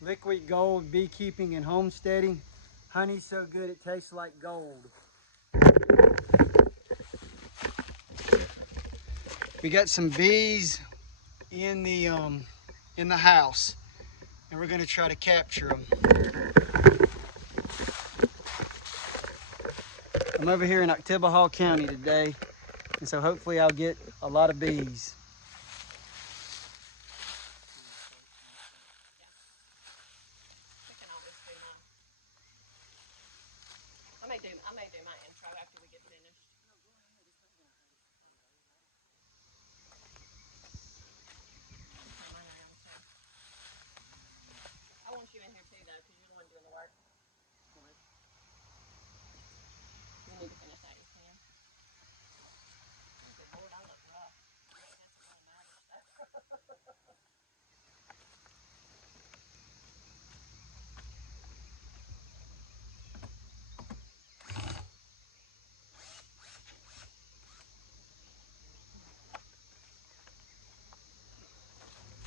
Liquid gold beekeeping and homesteading. Honey's so good it tastes like gold. We got some bees in the house, and we're going to try to capture them. I'm over here in Oktibbeha County today, and so hopefully I'll get a lot of bees. I may do my intro after we get finished. I want you in here too, though, because you're the one doing the work. You need to finish that. You can. Oh, good Lord, I look rough.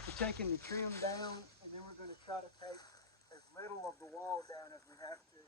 We're taking the trim down, and then we're going to try to take as little of the wall down as we have to.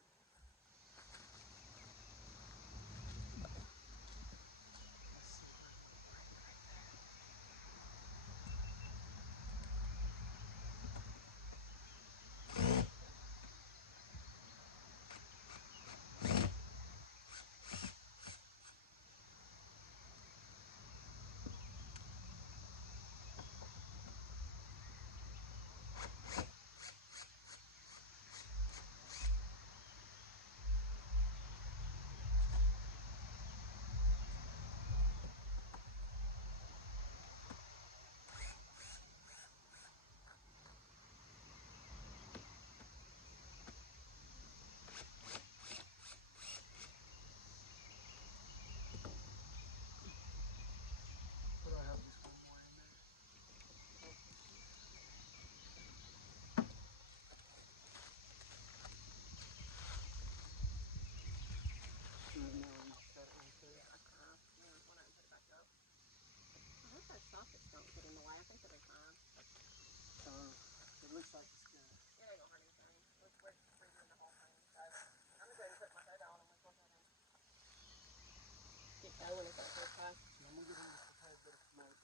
I hope those sockets don't get in the way. I think it'll be fine. It looks like it's good. It ain't gonna hurt anything. We're redoing the whole thing. So I'm just ready to put my soda on and we'll go ahead and get going if that's okay. I'm going to give them a bit of smoke.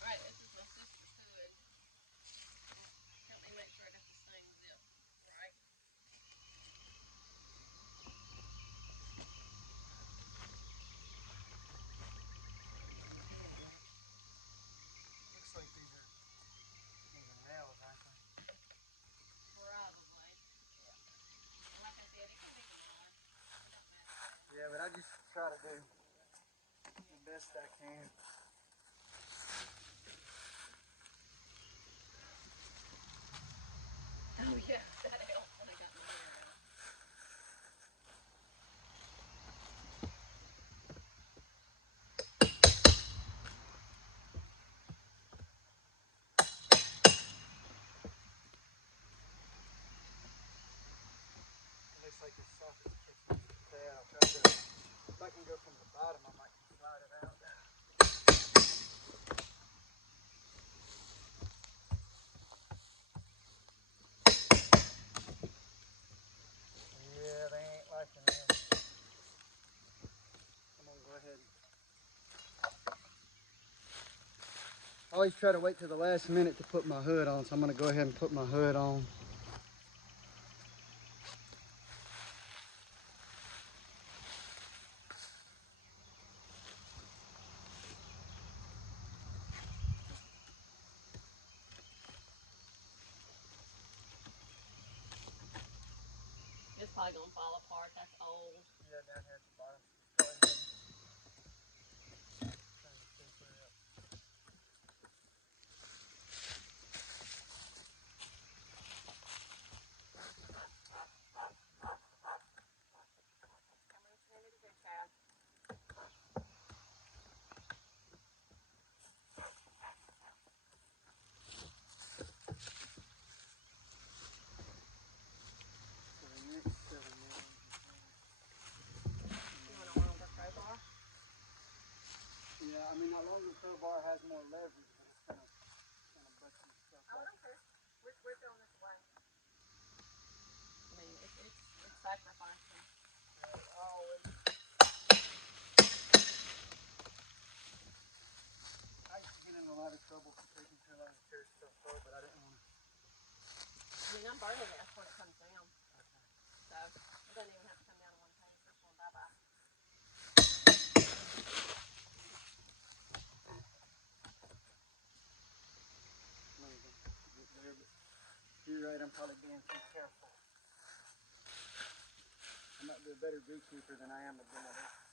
Alright, this is my sister's hood. Help me make sure I got this thing zipped right. Looks like these are nails, aren't they? Probably. Yeah. And like I said, it can be done. It don't matter. Yeah, but I just try to do the best I can. Oh yeah, that helps when I got my hair out. It looks like it's soft as chicken. Yeah, I'll try to. If I can go from the bottom, I might slide it out. Yeah, they ain't liking this. I'm gonna go ahead. I always try to wait till the last minute to put my hood on, so I'm gonna go ahead and put my hood on. It's probably gonna fall apart. That's old. Yeah, down here at the bottom. Go ahead and turn the filter up. How much you need to do, Chad? sacrificing. Always. I used to get in a lot of trouble for taking too long to tear stuff up, but I didn't want to. I mean, I'm burning this when it comes down. So it doesn't even have to come down in one piece. It's going bye-bye. You're right, I'm probably being too careful. I might be a better beekeeper than I am a demolition.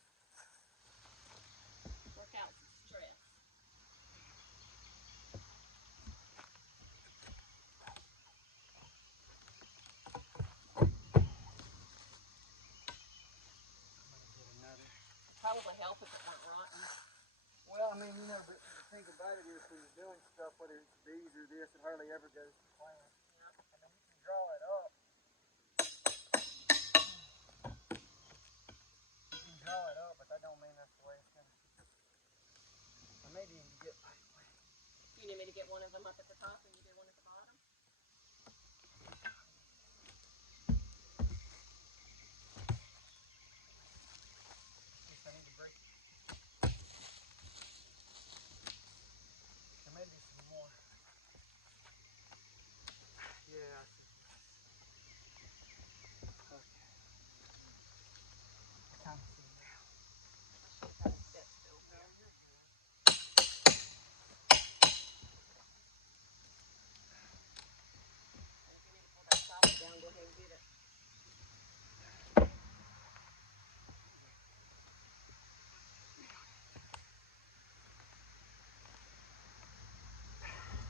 Work out some stress. Probably help if it weren't rotten. Well, I mean, you know, but the thing about it is when you're doing stuff, whether it's bees or this, it hardly ever goes to plan. Yeah. I mean, you can draw it up. You can draw it up, but that don't mean that's the way it's going to. Or maybe you can get like. You need me to get one of them up at the top and you do one at the bottom? I need to break it. There may be some more. Yeah, I see. Okay. I kind of see now. I should have had a step still No, here. you're good. And if you need to pull that soffit down, go ahead and get it.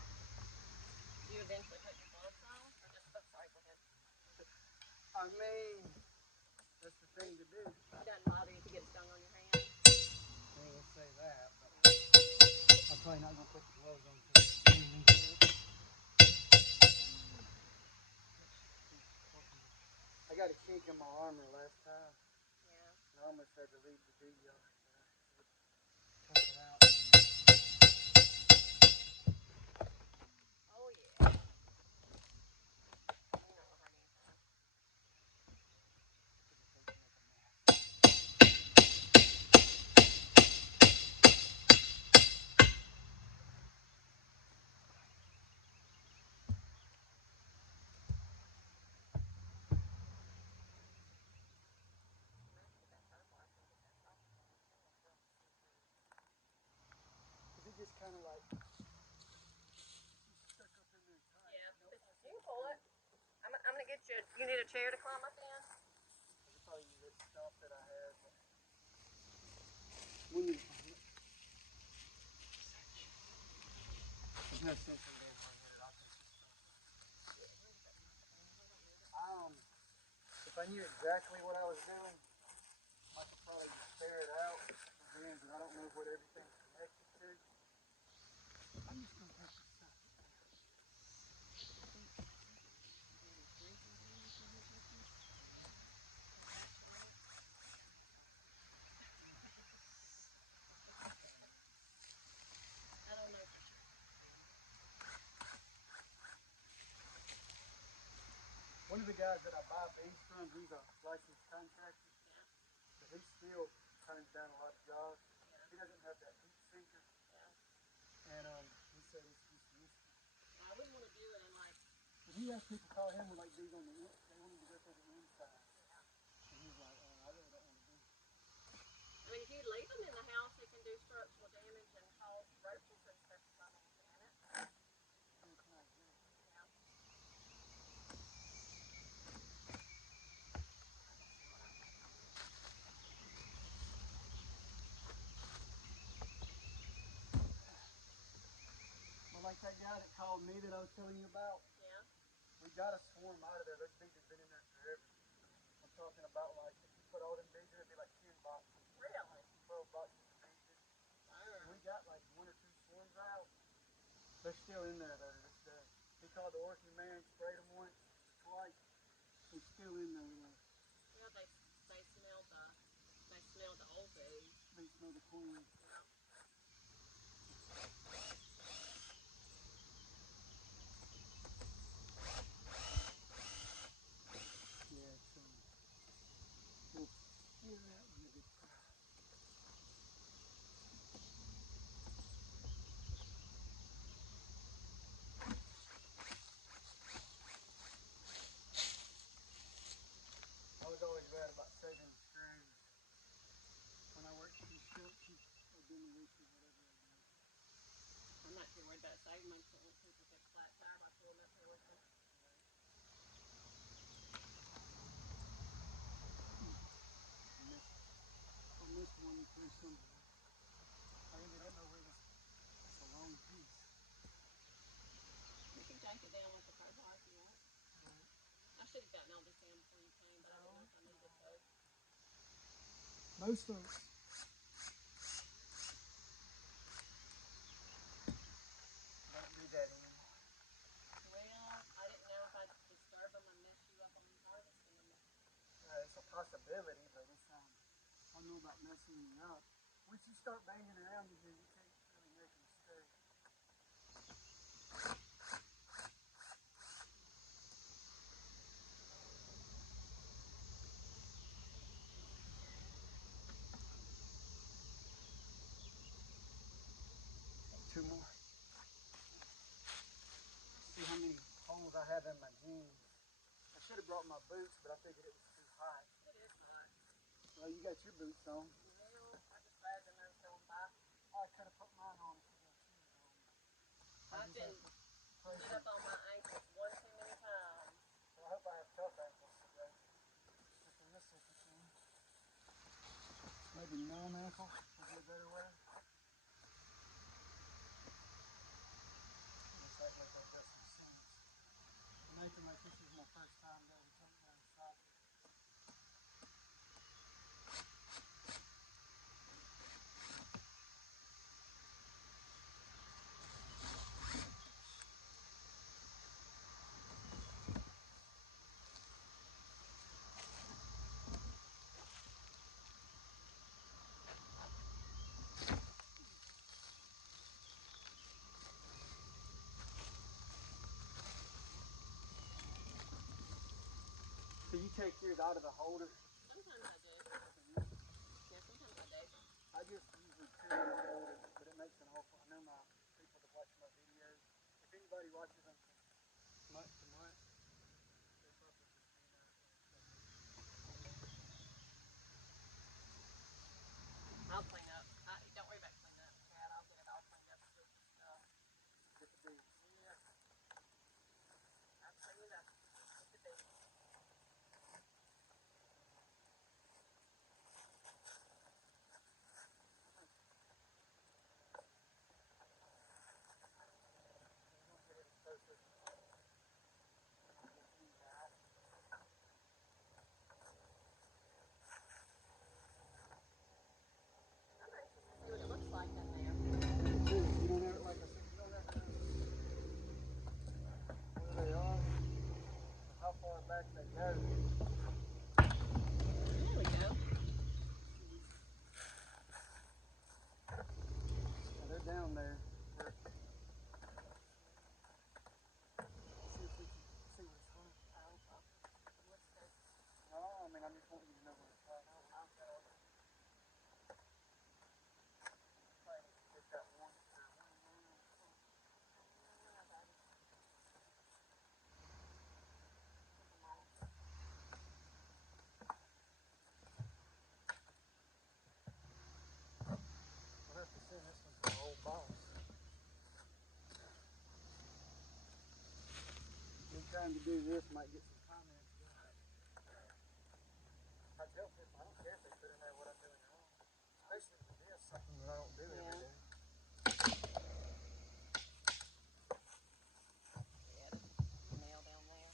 Do you eventually put your gloves on? Or just, oh, sorry, go ahead. I mean, that's the thing to do. It doesn't bother you if you get stung on your hand? I ain't gonna say that, but I'm probably not gonna put the gloves on until it's clean. I got a kink in my armor last time. Yeah. And I almost had to leave the bee yard. Tough it out. Oh, yeah. You know what I need to. Is it just kind of like stuck up in there tight? Yeah, you can pull it. I'm going to get you, you need a chair to climb up in? I could probably use this stump that I had. But we need to find it. There's no sense in being hard-headed. I'll take this stuff. If I knew exactly what I was doing, I could probably just spare it out again, but I don't know what everything's connected to. I'm just going to take this stuff. I don't know for sure. One of the guys that I buy bees from, he's a licensed contractor, Yeah. but he still turns down a lot of jobs. Yeah. He doesn't have that heat sinker. Yeah. And he said it's just risky. I wouldn't want to do it in like. But he has people call him with like bees on the they want him to go through the inside. Yeah. And he's like, I really don't want to do. I mean, if you leave them in the house, it can do structural damage and cause roaches and stuff to come in, can it? It's not good. Yeah. Well, like that guy that called me that I was telling you about, Yeah. we got a swarm out of there. Those bees have been in there forever. I'm talking about like if you put all them bees in, it'd be like 10 boxes. Really? 12 boxes of bees. And we got like 1 or 2 swarms out. They're still in there though to this day. He called the orchid man, sprayed them once or twice. They're still in there though. Yeah, they smell the old bees. They smell the queen. Yeah. Yeah, it's You're worried about saving them, so people take a flat tire by pulling up here with them. On this one, you push some. I really don't know where this. That's a long piece. You can take it down with the crowbar if you want. I should have gotten all this down before you came, but I didn't know if I needed to. Most folks. Don't do that anymore. Well, I didn't know if I'd disturb them and mess you up on harvesting them. It's a possibility, but it's I don't know about messing you up. Once you start banging around in here, you can't really make them stay. Two more. See how many holes I have in my jeans. I should have brought my boots, but I figured it was too hot. It is hot. Well, you got your boots on. Well, I just grabbed them and threw them back. I could have put mine on if you got yours on. I've been hit up on my ankles one too many times. Well, I hope I have tough ankles today. If in this situation. Maybe numb ankle would be a better word. Looks like that does some sense. I'm acting like this is my first time doing something on soffit. So you take yours out of the holder? Sometimes I do. Yeah, sometimes I do. I just usually put it in the holder, but it makes an awful. I know my people that watch my videos. If anybody watches them from month to month, they probably just do not I'll clean up. Don't worry about cleaning up, Chad. I'll get it all cleaned up with the stuff. get the beads. Yeah. I'll clean it up with the beads. I'm anxious to see what it looks like in there. You don't ever, like I said, you don't ever know where they are, or how far back they go. There we go. Yeah, they're down there. See if we can see where it's from. Oh, well. Let's go. No, I mean, I just want you to know where it's at. I'll go. Probably get that one. We'll have to send this one to the old boss. Good time to do this, might get some comments. I tell people, I don't care if they put in there what I'm doing wrong. Especially with this, something that I don't do every day. Yeah, the nail down there.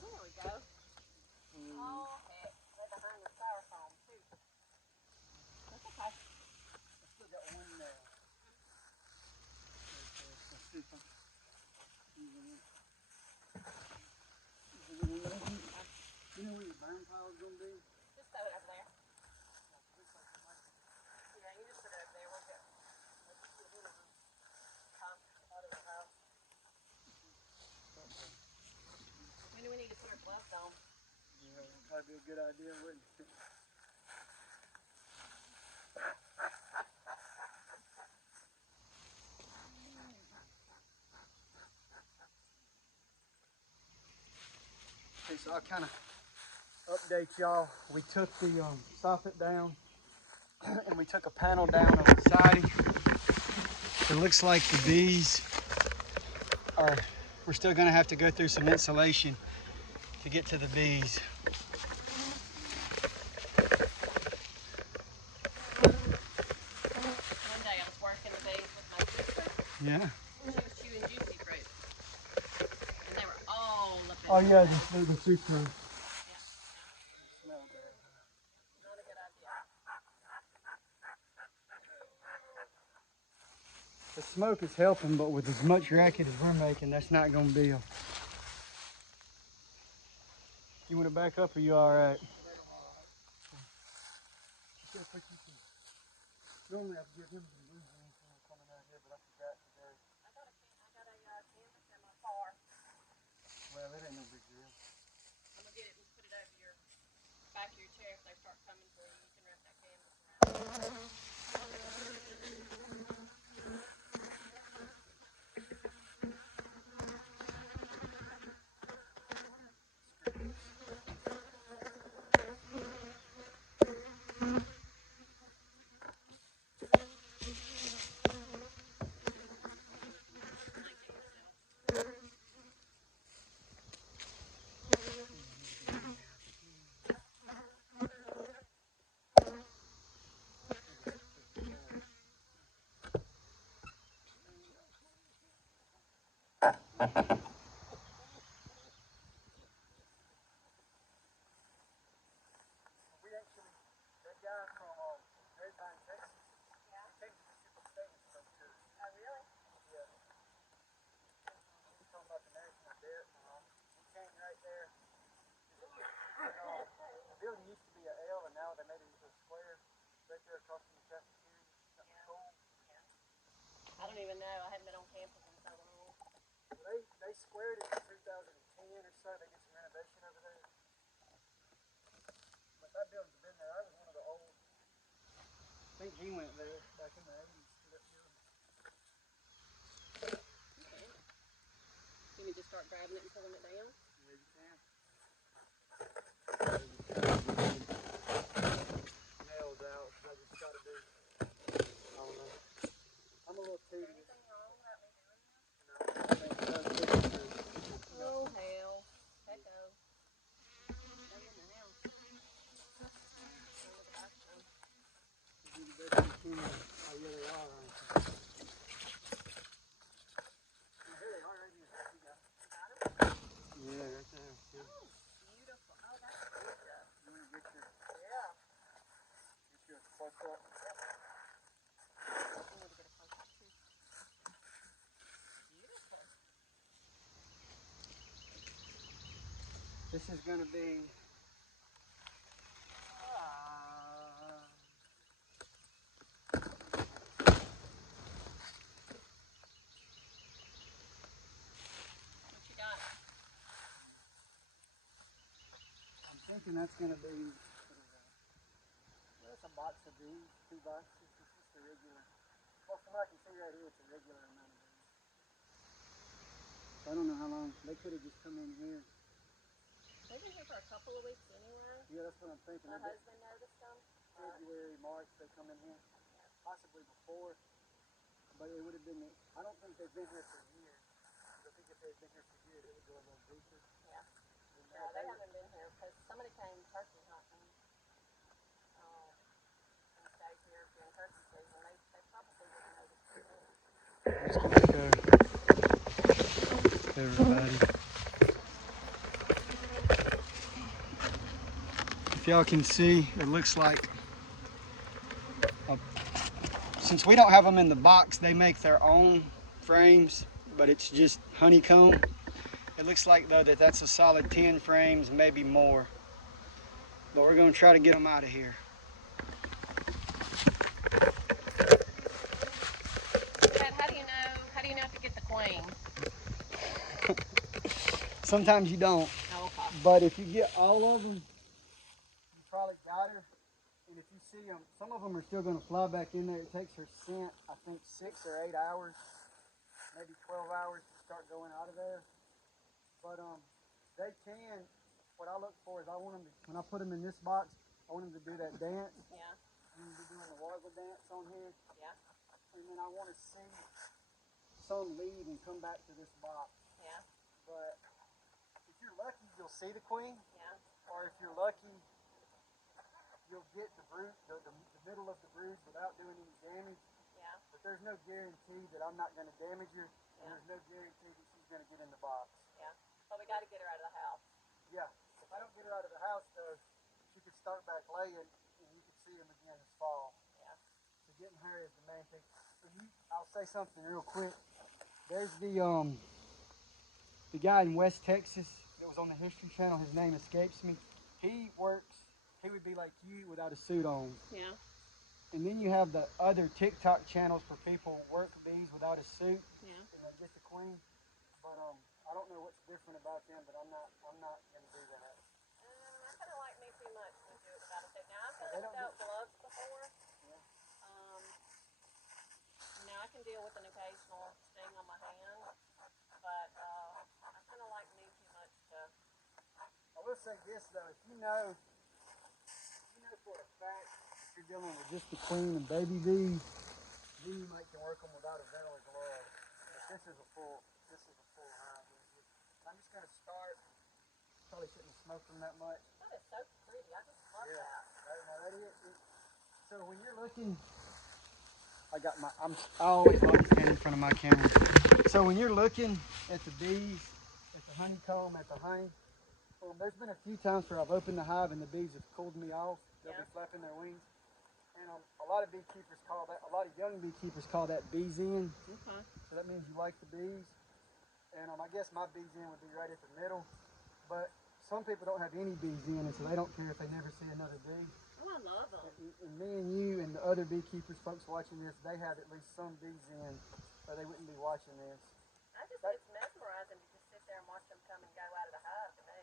There we go. Oh, heck. They're behind the styrofoam, too. That's okay. I still got one nail. Let's see if I can. You know where your burn pile is going to be? Just throw it over there. Yeah, you just put it over there. We'll go. Let's just get rid of them. Out of the house. When do we need to put our gloves on? Yeah, that'd probably be a good idea, wouldn't it? Okay, so I'll kind of update y'all. We took the soffit down and we took a panel down on the siding. It looks like the bees are, we're still gonna have to go through some insulation to get to the bees. One day I was working the bees with my sister. Yeah. She was chewing juicy fruit. And they were all up in Oh her yeah, mouth. the sucrose. Yeah. Not a good idea. The smoke is helping, but with as much racket as we're making, that's not gonna be a... You want to back up or you all right? Normally I'd give him some blue jeans when we're coming out here, but I forgot today. I got a canvas in my car. Well, it ain't no big deal. I'm gonna get it and put it over your back of your chair if they start coming for you. You can wrap that canvas around. We actually, that guy from Redpine, Texas, Yeah. he came to Mississippi State and spoke to us. Oh, really? Yeah. He was talking about the national debt and all. He came right there. The building used to be an L and now they made it into a square right there across from the cafeteria. Something cool. I don't even know. I haven't been on campus in so long. They squared it in 2010 or so. They did some renovation over there. But that building's been there. That was one of the old. I think he went there back in the 80s to that building. Okay. You need to start grabbing it and pulling it down? Yeah, you can. Nails out. I just gotta do. I don't know. I'm a little tedious. Anything wrong about me doing this? No. Oh, hell. Hecko. Stay in the house. Go to the bathroom. Oh, yeah, they are, aren't they? Oh, here they are, right here. You got them. Got him? Yeah, right there. Yeah. Oh, beautiful. Oh, that's good stuff. You want to get your, Yeah. close up? Yep. I need to get a close up too. Beautiful. This is going to be What you got? I'm thinking that's going to be, well, that's a box of bees, 2 boxes. It's just a regular, well, from what I can see right here, it's a regular amount of bees. So I don't know how long, they could have just come in here. They've been here for a couple of weeks anyway. Yeah, that's what I'm thinking. My husband noticed them. February, March, they come in here, possibly before, but it would have been, I don't think they've been here for years. I think if they had been here for years, it would go a little deeper. Yeah. No, they haven't been here because somebody came turkey hunting and stayed here during turkey season. They probably would have noticed it then. Let's go everybody. If y'all can see, it looks like, since we don't have them in the box, they make their own frames, but it's just honeycomb. It looks like though that's a solid 10 frames, maybe more. But we're gonna try to get them out of here. Dad, how do you know if to get the queen? Sometimes you don't. Oh, okay. But if you get all of them, you probably got her. And if you see them, some of them are still going to fly back in there. It takes her scent, I think, 6 or 8 hours, maybe 12 hours to start going out of there. But they can, what I look for is I want them to, when I put them in this box, I want them to do that dance. Yeah. I'm going to be doing the waggle dance on here. Yeah. And then I want to see some leave and come back to this box. Yeah. But if you're lucky, you'll see the queen. Yeah. Or if you're lucky, you'll get the brood, the middle of the brood without doing any damage. Yeah. But there's no guarantee that I'm not going to damage her, and there's no guarantee that she's going to get in the box. Yeah. But we got to get her out of the house. Yeah. If I don't get her out of the house, though, she could start back laying, and you could see them again this fall. Yeah. So getting her is the main thing. I'll say something real quick. There's the guy in West Texas that was on the History Channel. His name escapes me. He would be like you without a suit on. Yeah. And then you have the other TikTok channels for people who work bees without a suit. Yeah. And they get the queen. But I don't know what's different about them, but I'm not gonna do that. I kind of like me too much to do it without a suit. Now I've done it without gloves before. Yeah. Now I can deal with an occasional sting on my hand, but I kind of like me too much to. I will say this though, if you know for a fact if you're dealing with just the queen and baby bees, then you might can work them without a veil or glove. But this is a full hive. I'm just gonna start. Probably shouldn't have smoked them that much. That is so pretty. I just love that. Now that is. So when you're looking, I always love to stand in front of my camera. So when you're looking at the bees, at the honeycomb, at the honey, there's been a few times where I've opened the hive and the bees have cooled me off. They'll be flapping their wings. And a lot of beekeepers call that, a lot of young beekeepers call that bees in. Okay. So that means you like the bees. And I guess my bees in would be right at the middle. But some people don't have any bees in, and so they don't care if they never see another bee. Oh, I love them. And me and you and the other beekeepers, folks watching this, they have at least some bees in, or they wouldn't be watching this. It's mesmerizing to just sit there and watch them come and go out of the hive to me.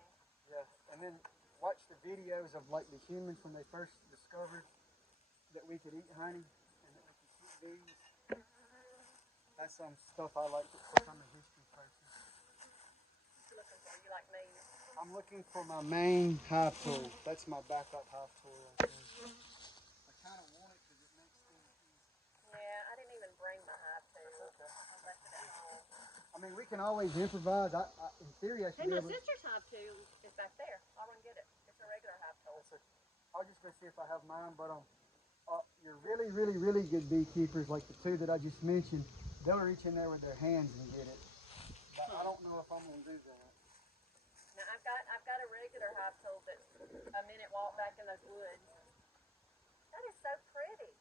Yeah, and then watch the videos of like the humans when they first discovered that we could eat honey and that we could shoot bees. That's some stuff I like. Of course, I'm a history person. What you looking for? You like me? I'm looking for my main hive tool. That's my backup hive tool right there. I kind of want it because it makes things easy. Yeah, I didn't even bring my hive tool. Okay. I left it at home. I mean, we can always improvise. In theory, I should Hey, be my able to. sister's hive tool is back there. I'll run get it. It's a regular hive tool. I'll just go see if I have mine. But you're really, really, really good beekeepers, like the two that I just mentioned. They'll reach in there with their hands and get it. But I don't know if I'm gonna do that. Now I've got a regular hive tool that's a minute walk back in those woods. That is so pretty.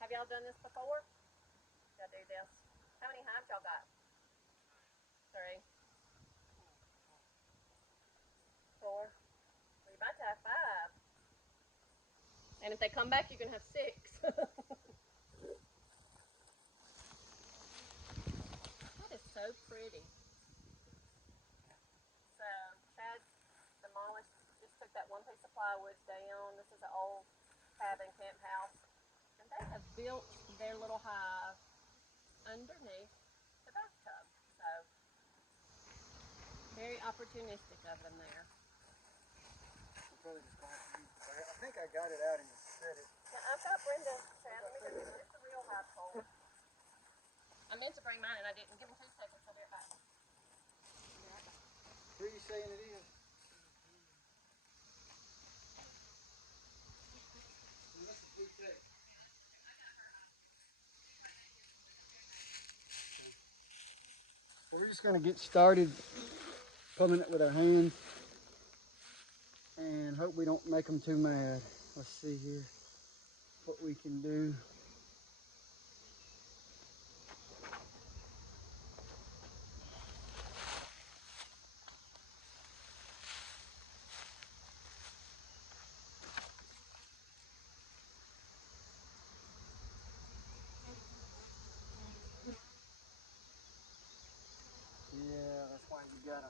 Have y'all done this before? Y'all do this? How many hives y'all got? 3. 4. Well, you're about to have 5. And if they come back, you can have 6. That is so pretty. So Chad demolished, just took that one piece of plywood down. This is an old cabin camp house. And they have built their little hive underneath the bathtub. So very opportunistic of them there. I'm probably just gonna have to use the bag. I think I got it out and you set it. Now I've got Brenda, Chad, let me go get the real hive tool. I meant to bring mine and I didn't. Give me 2 seconds, I'll be right back. Who are you saying it is? So we're just gonna get started pulling it with our hands and hope we don't make them too mad. Let's see here what we can do. Yeah, that's why you gotta.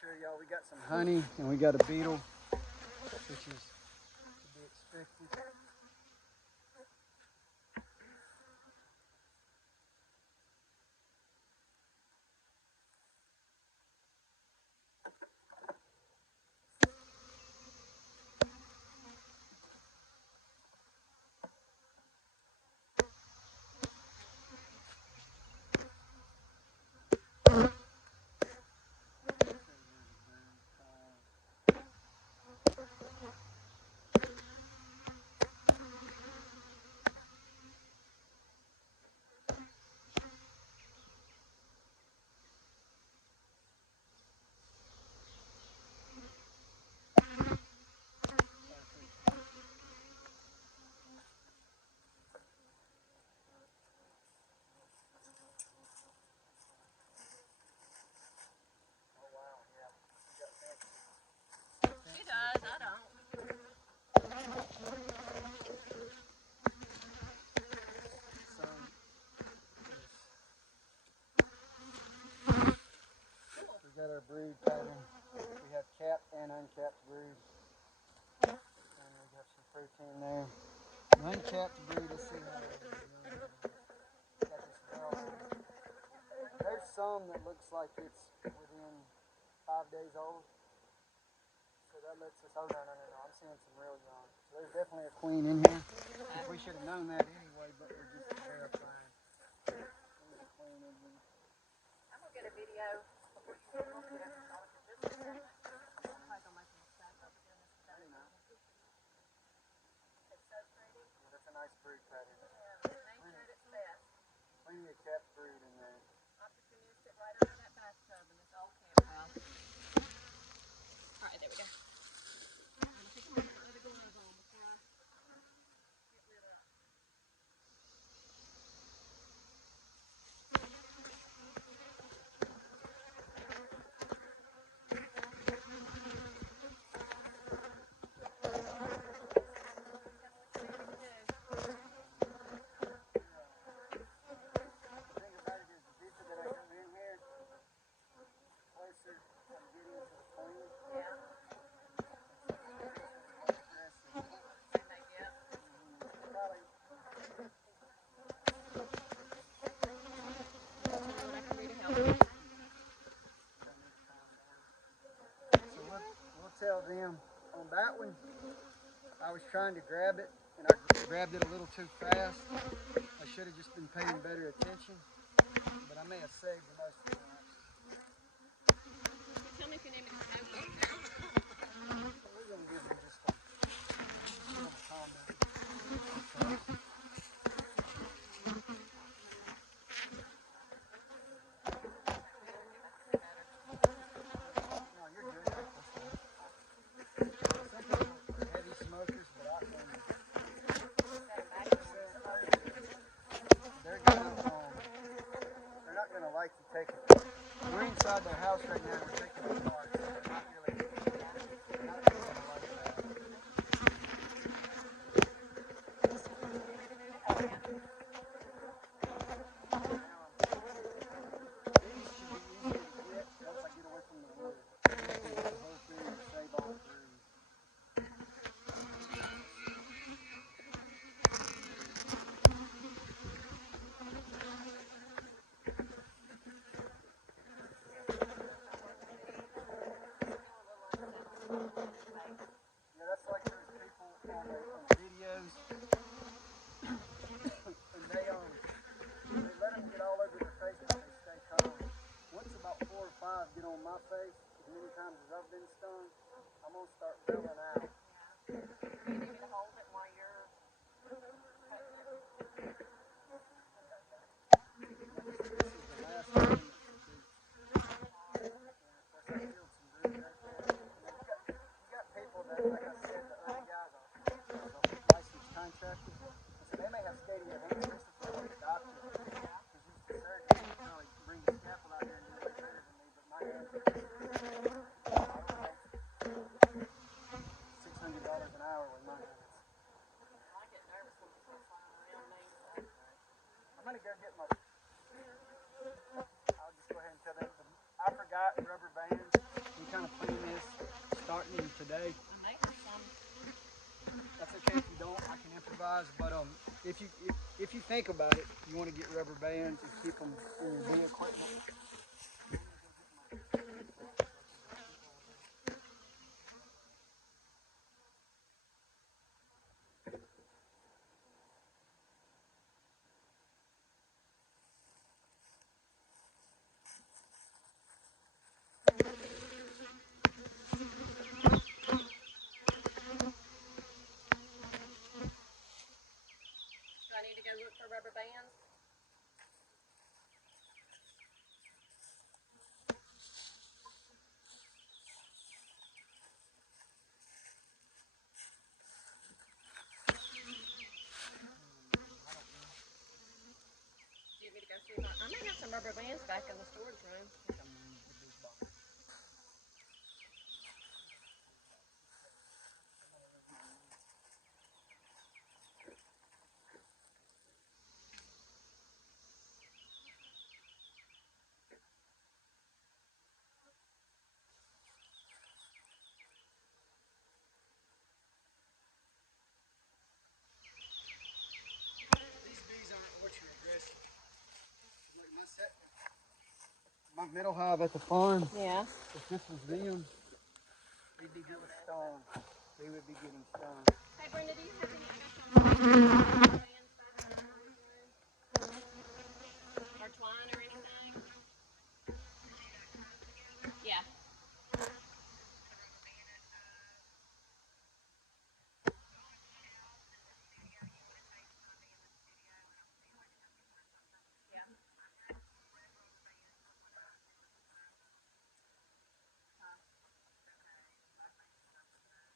sure y'all, we got some honey and we got a beetle, which is to be expected. She does, I don't. We got our brood pattern. We have capped and uncapped brood. And we got some protein there. The uncapped brood, let's see how it is. Got this girl. There's some that looks like it's within 5 days old. So that lets us, oh no, I'm seeing some real young. So there's definitely a queen in here. We should have known that anyway, but we're just verifying. There's a queen in here. I'm gonna get a video before you look at it. Just a second. I'm probably gonna make a mistake over doing this without it. It's so pretty. Yeah, that's a nice brood pattern. Yeah, nature at its best. Plenty of capped brood in there. Opportunistic right under that bathtub in this old camp house. Alright, there we go. I'm gonna take my other gloves on before I get lit up. Tell them on that one, I was trying to grab it and I grabbed it a little too fast. I should have just been paying better attention, but I may have saved the most of the time. Tell me if you need me to smoke it. We're going to give them just a calm down. Take it. We're inside their house right now. We're taking it apart. So they're not really gonna like that. These should be easier to get once I get away from the wood. The whole thing to save all the bruise. Yeah, that's like those people on the videos, and they let them get all over their face, but they stay calm. Once about 4 or 5 get on my face, as many times as I've been stung, I'm gonna start belling out. Yeah. You need me to hold it while you're cutting it? This is the last one. Like I said, the other guys are licensed contractors. So they may have skadier hands. Christopher was a doctor. Because he's the surgeon. He probably bring the scalpel out there and do way better than me. But my hands are $600 an hour with my hands. I get nervous when it's flying around me. So. I'm going to go get my... I'll just go ahead and tell them. I forgot rubber bands. We you kind of plan this starting today. I may have some. That's okay if you don't. I can improvise. But if you think about it, you want to get rubber bands and keep them in your bee equipment. Do I need to go look for rubber bands? Do you need me to go see I may have some rubber bands back in the storage room. These bees aren't orchard aggressive. My middle hive at the farm, Yeah. if this was them, they'd be getting stung. They would be getting stung. Hey Brenda, do you have any rubber bands back in the storage room? Or twine or anything? Yeah. Yeah.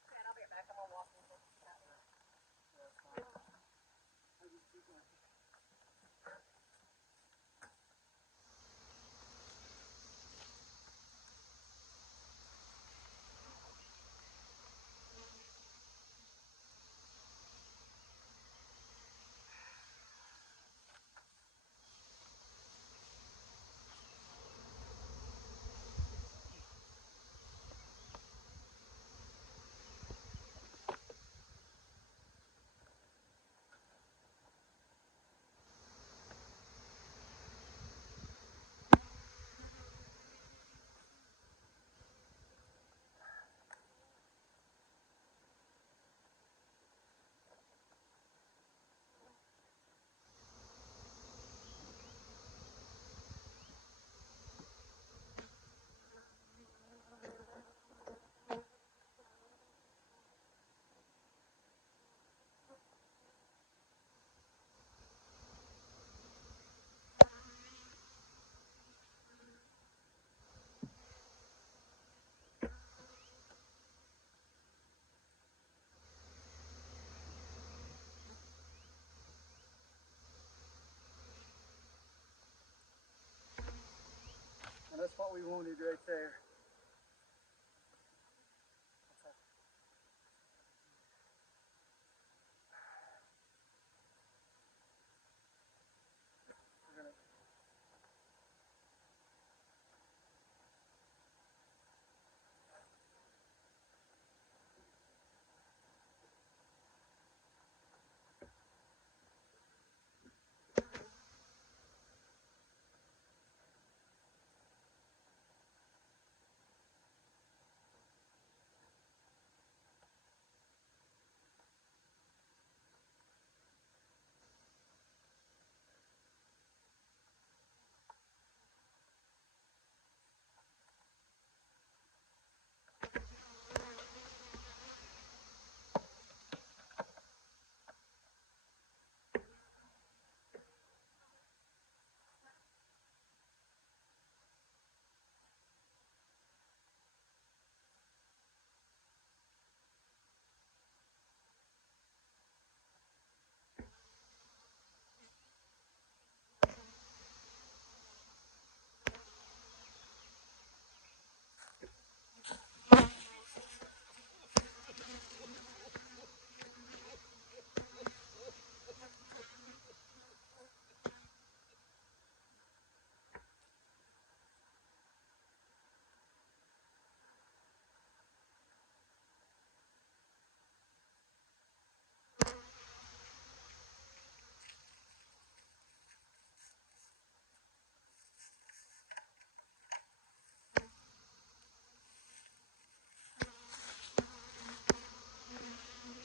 Okay, I'll be right back. I'm gonna walk into that room. And that's what we wanted right there.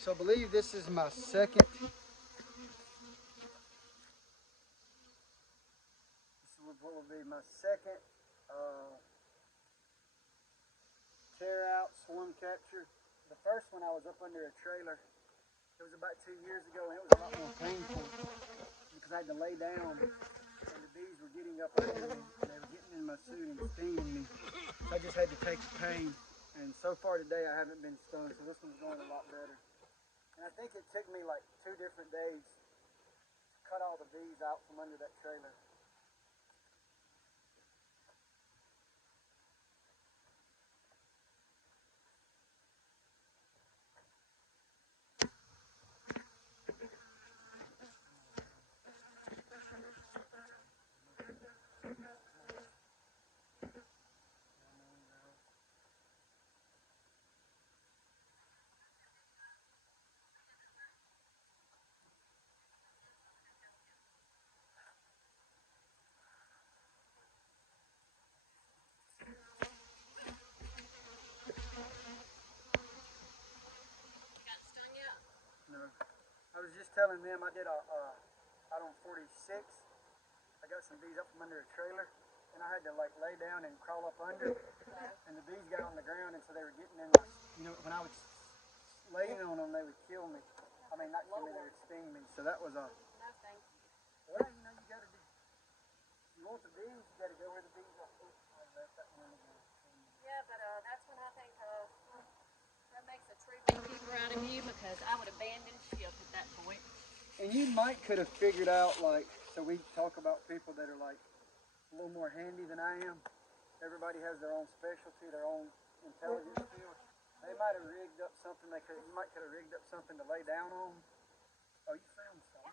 So I believe this is my second. This is what will be my second tear out swarm capture. The first one I was up under a trailer. It was about 2 years ago, and it was a lot more painful because I had to lay down, and the bees were getting up under me, and they were getting in my suit and stinging me. So I just had to take the pain. And so far today, I haven't been stung, so this one's going a lot better. And I think it took me like 2 different days to cut all the bees out from under that trailer. No. I was just telling them I did out on 46. I got some bees up from under a trailer, and I had to like lay down and crawl up under, and the bees got on the ground, and so they were getting in my, when I was laying on them, they would kill me. I mean, not kill me, they would sting me. So that was a. No, thank you. Well, you got to do. You want the bees, you got to go where the bees are. Oh, I left that one on the ground. Yeah, but that's when I think that makes a true beekeeper out of me because I would abandon ship at that point. And you might could have figured out, like, so we talk about people that are like a little more handy than I am. Everybody has their own specialty, their own intelligence field. They might have rigged up something. You might could have rigged up something to lay down on. Oh, you found some.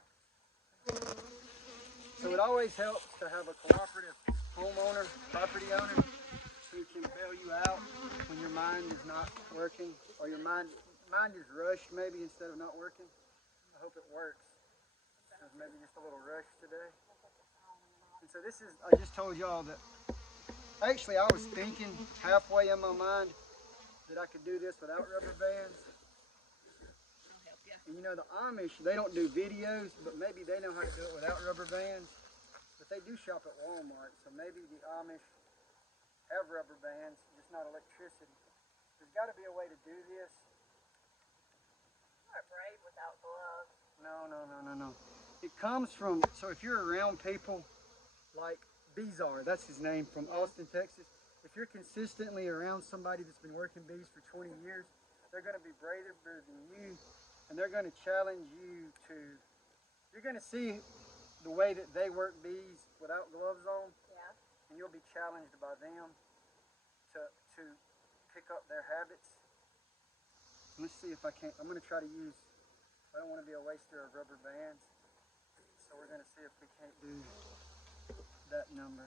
So it always helps to have a cooperative homeowner, property owner, who can bail you out when your mind is not working, or your mind is rushed maybe instead of not working. I hope it works. There's maybe just a little rush today. And so this is, I just told y'all that, actually I was thinking halfway in my mind that I could do this without rubber bands. I'll help you. And the Amish, they don't do videos, but maybe they know how to do it without rubber bands. But they do shop at Walmart, so maybe the Amish have rubber bands, just not electricity. There's got to be a way to do this. You are brave without gloves. No. It comes from, so if you're around people like Bizarre, that's his name, from Austin, Texas. If you're consistently around somebody that's been working bees for 20 years, they're going to be braver than you, and they're going to challenge you to, you're going to see the way that they work bees without gloves on, and you'll be challenged by them to pick up their habits. Let's see if I can't, I'm going to try to use, I don't want to be a waster of rubber bands, so we're going to see if we can't do that number.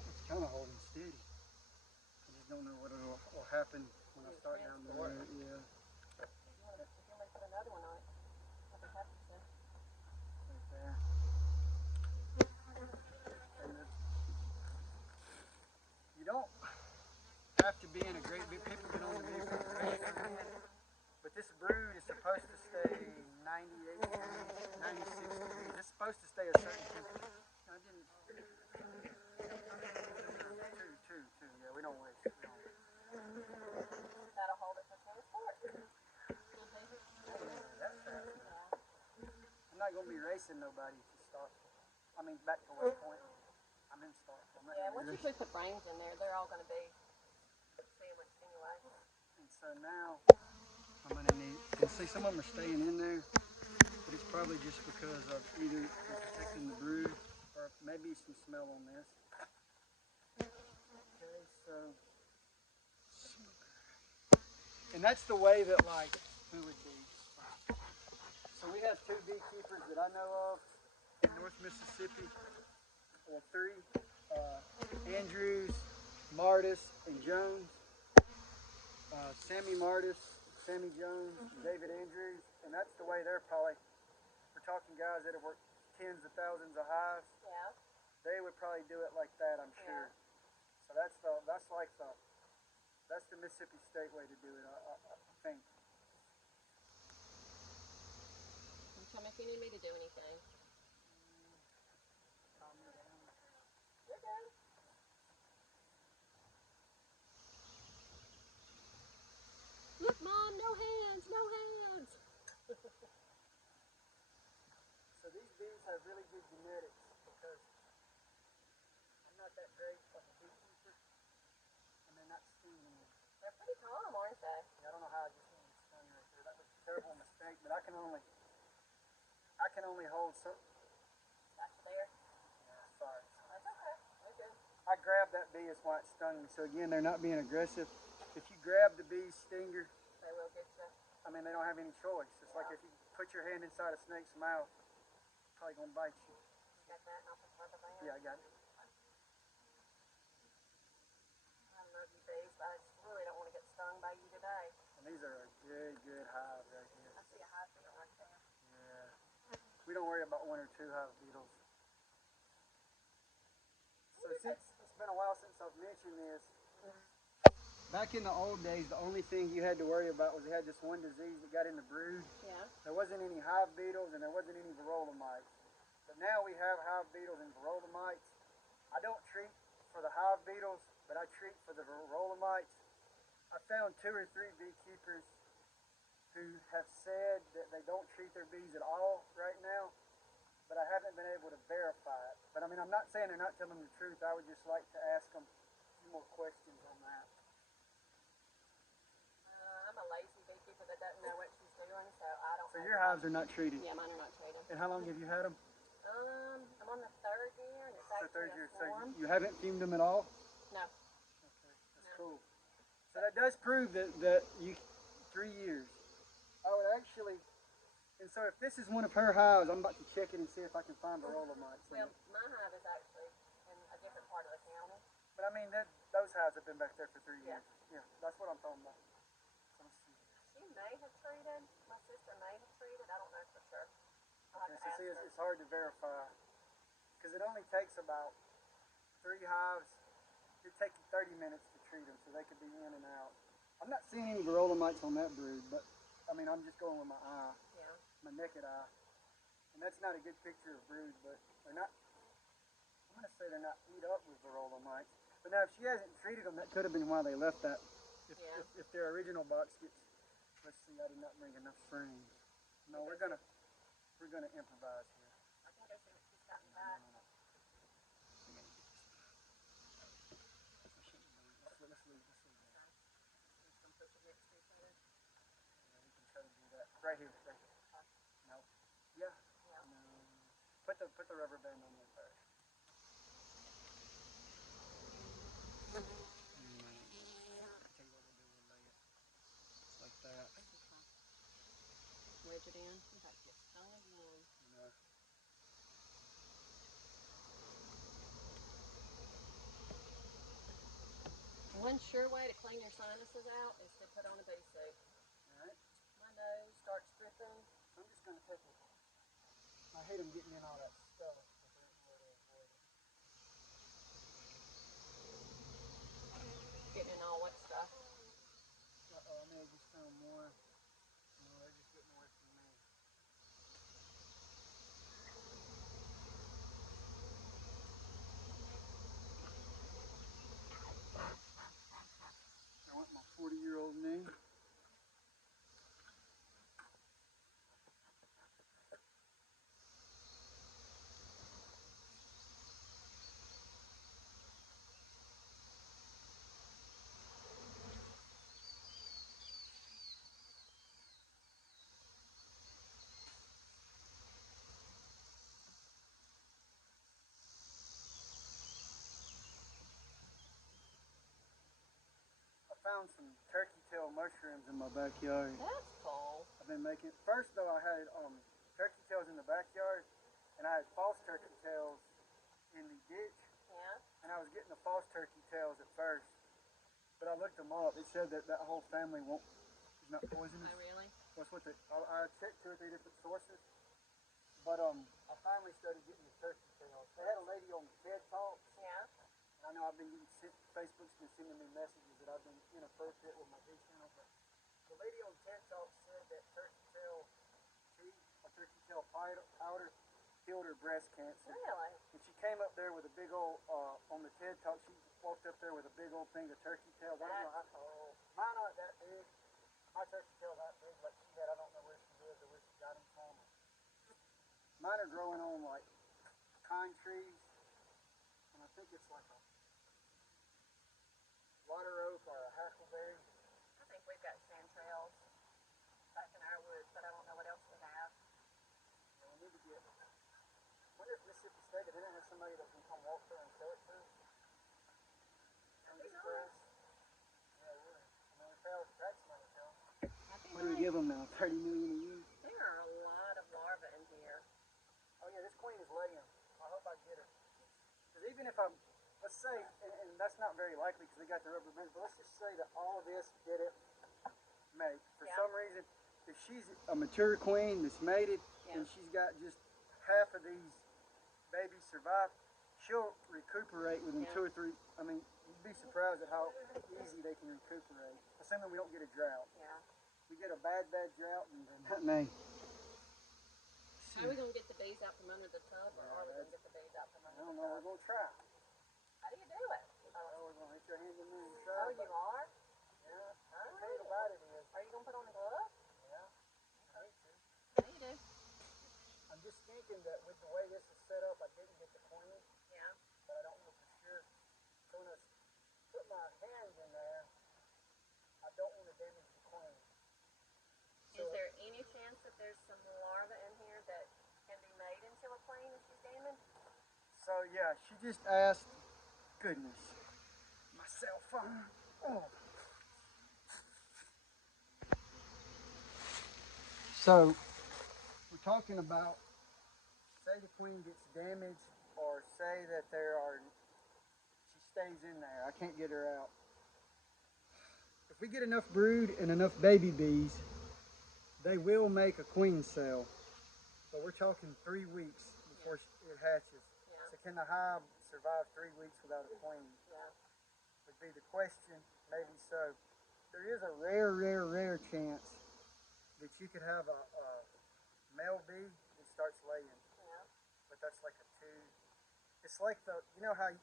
It's kind of holding steady. I just don't know what will happen when I start down the road. Yeah. If you want to put another one on it, I'll be happy to. Right there. You don't have to be in a great big, people can only be for a great brood, but this brood is supposed to stay 98 degrees, 96 degrees. It's supposed to stay a certain temperature. I didn't. Two. Yeah, we don't waste. That'll hold it for 24. That's fast. I'm not going to be racing nobody to start. I mean, back to West Point. I'm in start. Once you put the frames in there, they're all going to be sandwiched anyway. And so now, I'm going to need, and see some of them are staying in there, but it's probably just because of either protecting the brood, or maybe some smell on this. Okay, so, and that's the way that, like, who would be. So we have 2 beekeepers that I know of in North Mississippi, or 3, Andrews, Martis, and Jones. Sammy Martis, Sammy Jones, David Andrews, and that's the way they're probably, we're talking guys that have worked tens of thousands of hives. Yeah. They would probably do it like that, I'm sure. So that's like the That's the Mississippi State way to do it, I think. You tell me if you need me to do anything. Calm me down. You're good. Look, Mom, no hands, no hands. So these bees have really good genetics because I'm not that great of a beekeeper, and they're not stinging me. They're pretty calm, aren't they? Yeah, I don't know how I just didn't get stung right there. That was a terrible mistake, but I can only hold some. Got you there. Yeah, sorry. That's okay. You're good. I grabbed that bee, that's why it stung me. So again, they're not being aggressive. If you grab the bee's stinger, They will get you. I mean, they don't have any choice. It's like if you put your hand inside a snake's mouth, it's probably gonna bite you. You got that? I'll put rubber band. Yeah, I got it. I love you, bees, but I just really don't want to get stung by you today. And these are a good hive right here. I see a hive beetle right there. Yeah. We don't worry about 1 or 2 hive beetles. So since it's been a while since I've mentioned this, back in the old days, the only thing you had to worry about was they had this one disease that got in the brood. Yeah. There wasn't any hive beetles and there wasn't any varroa mites. But now we have hive beetles and varroa mites. I don't treat for the hive beetles, but I treat for the varroa mites. I found 2 or 3 beekeepers who have said that they don't treat their bees at all right now, but I haven't been able to verify it. But I mean, I'm not saying they're not telling the truth. I would just like to ask them a few more questions on that. I'm a lazy beekeeper that doesn't know what she's doing, so I don't. So your hives are not treated? Yeah, mine are not treated. And how long have you had them? I'm on the 3rd year, and it's The actually 3rd year. a So swarm. you haven't fumed them at all? No. Okay, that's cool. So that does prove that you 3 years. I would actually, and so if this is one of her hives, I'm about to check it and see if I can find varroa mites. Well, my hive is actually in a different part of the county. But I mean, those hives have been back there for 3 years. Yeah. Yeah, that's what I'm talking about. So let's see. She may have treated. My sister may have treated. I don't know for sure. I'll have Okay, to so ask see, her. it's hard to verify because it only takes about 3 hives. It'd take you 30 minutes to treat them, so they could be in and out. I'm not seeing any varroa mites on that brood, but I mean, I'm just going with my eye, Yeah. my naked eye. And that's not a good picture of brood, but they're not, I'm going to say they're not eat up with varroa mites. But now, if she hasn't treated them, that could have been why they left that. If their original box gets, let's see, I did not bring enough frames. No, we're gonna improvise here. I can go see what she's gotten back. No. Let's leave that. Just gonna push it next to each other. Yeah, we can try to do that. Right here. No. Yeah. Yeah. No. Put the rubber band on there first. No. I'll tell you what we'll do. We'll lay it like that. Wedge it in. I'm about to get stung again. No. One sure way to clean your sinuses out is to put on a bee suit. Alright. My nose starts dripping. So I'm just gonna take it. I hate them getting in all that stuff, but there's a way to avoid it. Getting in all what stuff. Uh-oh, I may have just found more. No, they're just getting away from me. I want my 40-year-old knee. I found some turkey tail mushrooms in my backyard. That's cool. I've been making, first though I had turkey tails in the backyard, and I had false turkey tails in the ditch, Yeah. and I was getting the false turkey tails at first, but I looked them up. It said that whole family is not poisonous. Oh, really? That's what I checked 2 or 3 different sources, but I finally started getting the turkey tails. They had a lady on Bed Talks, Yeah. and I I know I've been getting Facebook's been sending me messages that I've been inappropriate with my bee channel, but the lady on TED Talk said that turkey tail tea or turkey tail powder killed her breast cancer. Really? And she came up there with a big old, on the TED Talk, she walked up there with a big old thing of turkey tails. I don't know how, mine aren't that big. My turkey tail's that big, like she had. I don't know where she lives or where she got them from. Mine are growing on like pine trees, and I think it's like a water oak or a hackleberry. I think we've got chanterelles back in our woods, but I don't know what else we have. Yeah, we need to get. I wonder if Mississippi State, they didn't have somebody that can come walk there and sell it to us. That'd be nice. Yeah, really. I mean, we pay all the tax money to them. What do we Nice. give them now? 30 million a year? There are a lot of larvae in here. Oh yeah, this queen is laying. I hope I get her. Because even if I'm, let's say, and that's not very likely because they got the rubber bands, but let's just say that all of this didn't mate. For some reason, if she's a mature queen that's mated and she's got just half of these babies survive, she'll recuperate within 2 or 3. I mean, you'd be surprised at how easy they can recuperate. Assuming we don't get a drought. Yeah. We get a bad drought, and then that may. How are we going to get the bees out from under the tub, or are we going to get the bees out from I under don't the know. tub? We're gonna try. How do you do it? We're gonna hit your hand in there and Oh, try. you are? Yeah. The thing about it is, Are you going to put on a glove? yeah, I need to. Yeah, you do. I'm just thinking that with the way this is set up, I didn't get the queen, Yeah. but I don't know for sure. So when I put my hand in there, I don't want to damage the queen. So, Is there any chance that there's some larvae in here that can be made into a queen if she's damaged? so yeah, she just asked. Goodness, my cell phone. Oh. So we're talking about, say the queen gets damaged, or say that she stays in there. I can't get her out. If we get enough brood and enough baby bees, they will make a queen cell. But we're talking 3 weeks before it hatches. Yeah. So can the hive survive 3 weeks without a queen? Yeah. Would be the question. Maybe so. There is a rare chance that you could have a male bee that starts laying. Yeah. But that's like a 2. It's like you know how you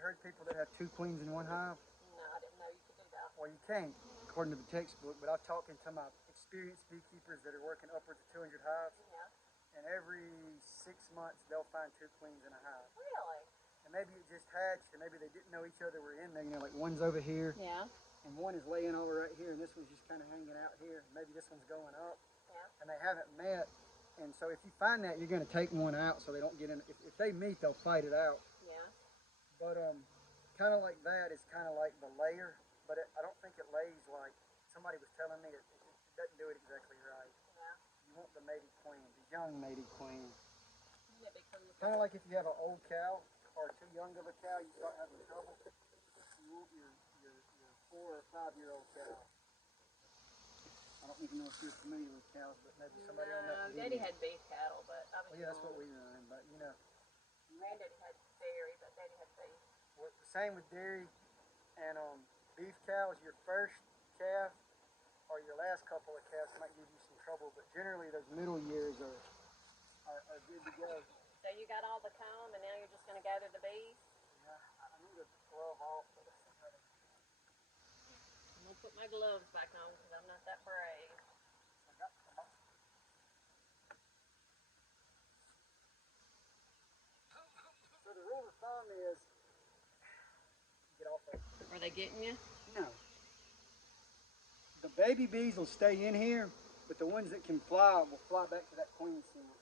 heard people that have 2 queens in one hive? No, I didn't know you could do that. Well, you can't, according to the textbook, but I'm talking to my experienced beekeepers that are working upwards of 200 hives, Yeah. and every 6 months they'll find 2 queens in a hive. Really? And maybe it just hatched, and maybe they didn't know each other were in there, like one's over here, Yeah. and one is laying over right here, and this one's just kind of hanging out here, and maybe this one's going up, Yeah. and they haven't met. And so if you find that, you're going to take one out so they don't get in. If they meet, they'll fight it out. Yeah. But kind of like that is kind of like the layer, but I don't think it lays like somebody was telling me. It doesn't do it exactly right. Yeah. You want the mated queen, the young mated queen. It becomes Kind of like if you have an old cow or too young of a cow, you start having trouble. You want your 4 or 5-year-old cow. I don't even know if you're familiar with cows, but maybe somebody on that video. Daddy had beef cattle, but I was Well, yeah, that's what we run, but you know. Granddaddy had dairy, but Daddy had beef. Well, same with dairy and beef cows. Your first calf or your last couple of calves might give you some trouble, but generally those middle years are good to go. So you got all the comb, and now you're just going to gather the bees? Yeah, I need a glove off. I'm going to put my gloves back on because I'm not that brave. So the rule of thumb is, get off of it. Are they getting you? No. The baby bees will stay in here, but the ones that can fly will fly back to that queen cell.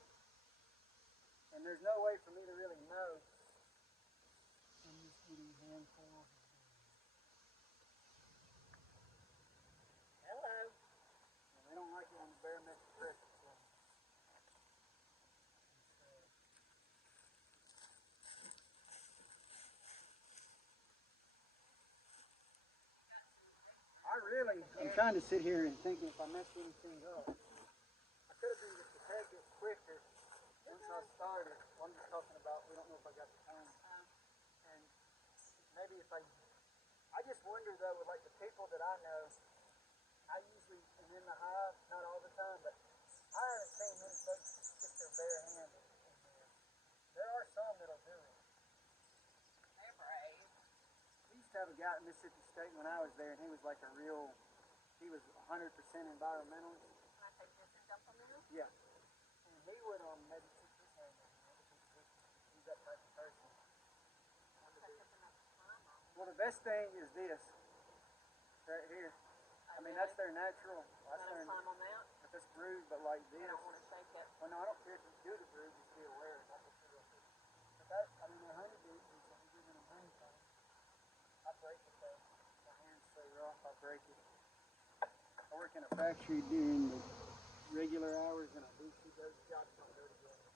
And there's no way for me to really know. I'm just getting a handful. Hello. And they don't like it when the barometric pressure swings. I'm trying to sit here and think if I messed anything up. I could have been just a tad bit quicker once I started. Well, I'm just talking about, we don't know if I got the time. And maybe if I just wonder though, with like the people that I know, I usually am in the hive, not all the time, but I haven't seen many folks stick their bare hand in there. There are some that'll do it. They're brave. We used to have a guy at Mississippi State when I was there, and he was like he was 100% environmentalist. Can I take this and dump them in? Yeah. And he would maybe stick his hand in there because he's that type of person. Well, the best thing is this right here. I mean, that's their natural. Let them climb on that. If it's bruised, but like this. I don't want to shake it. Well, no, I don't care if you do the bruise, just be aware. That's what you're going to do. But that, I mean, they're honeybees, and so we're giving them honeycomb. I break it though. My hand's so rough, I break it. I work in a factory during the regular hours, and I do see those jobs don't go together.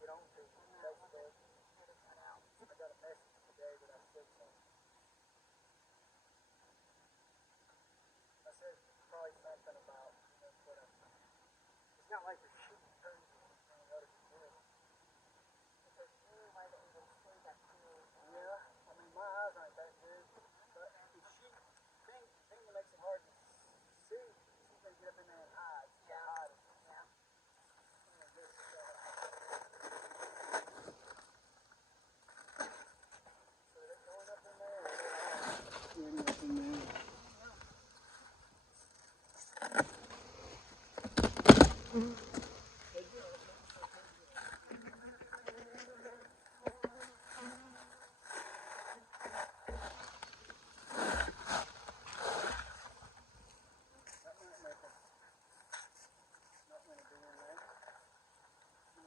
Get on to Facebook. I got a message today that I said something. I said probably something about, what it's not like they're shooting turns and what it's doing. If there's any way that we would see that cool. Yeah, I mean my eyes aren't that good, but the thing that makes it hard to see, she's gonna get up in there and hide. Yeah. Hide. Yeah.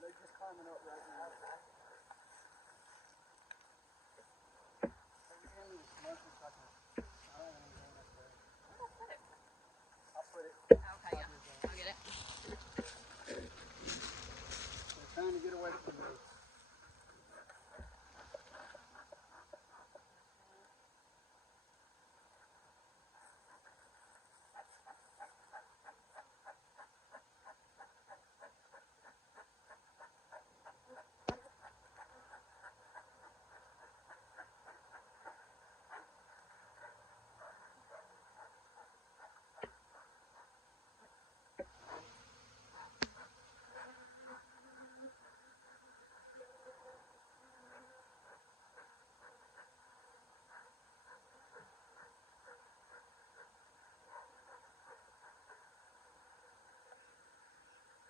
They're just climbing up right now. I'll put it. Okay, yeah. I'll get it. They're trying to get away from me.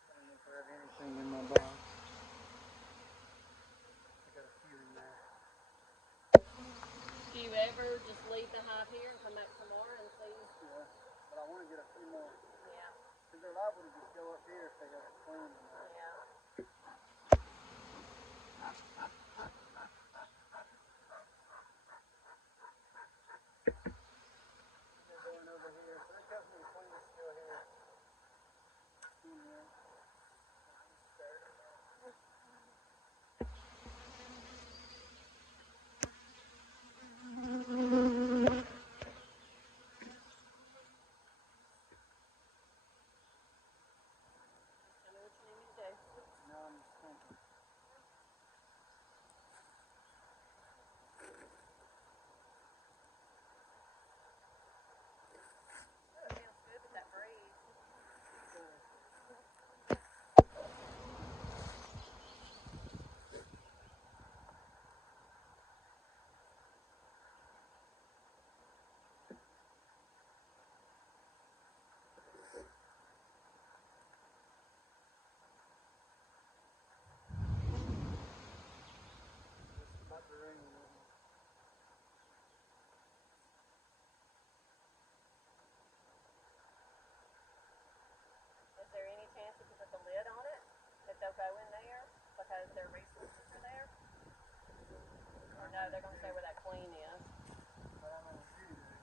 I don't know if I have anything in my box. I got a few in there. Do you ever just leave the hive here and come back tomorrow and see? Yeah, but I want to get a few more. Yeah. Because they're liable to just go up here if they got it clean. Yeah. They're going over here. So there comes me the queen still here. Yeah. Tell me what you need me to do. No, I'm just thinking. It feels good with that breeze. It's about to rain. Is there any chance if you put the lid on it that they'll go in there because their resources are there? Or no, they're going to stay where that queen is. But I'm going to do that.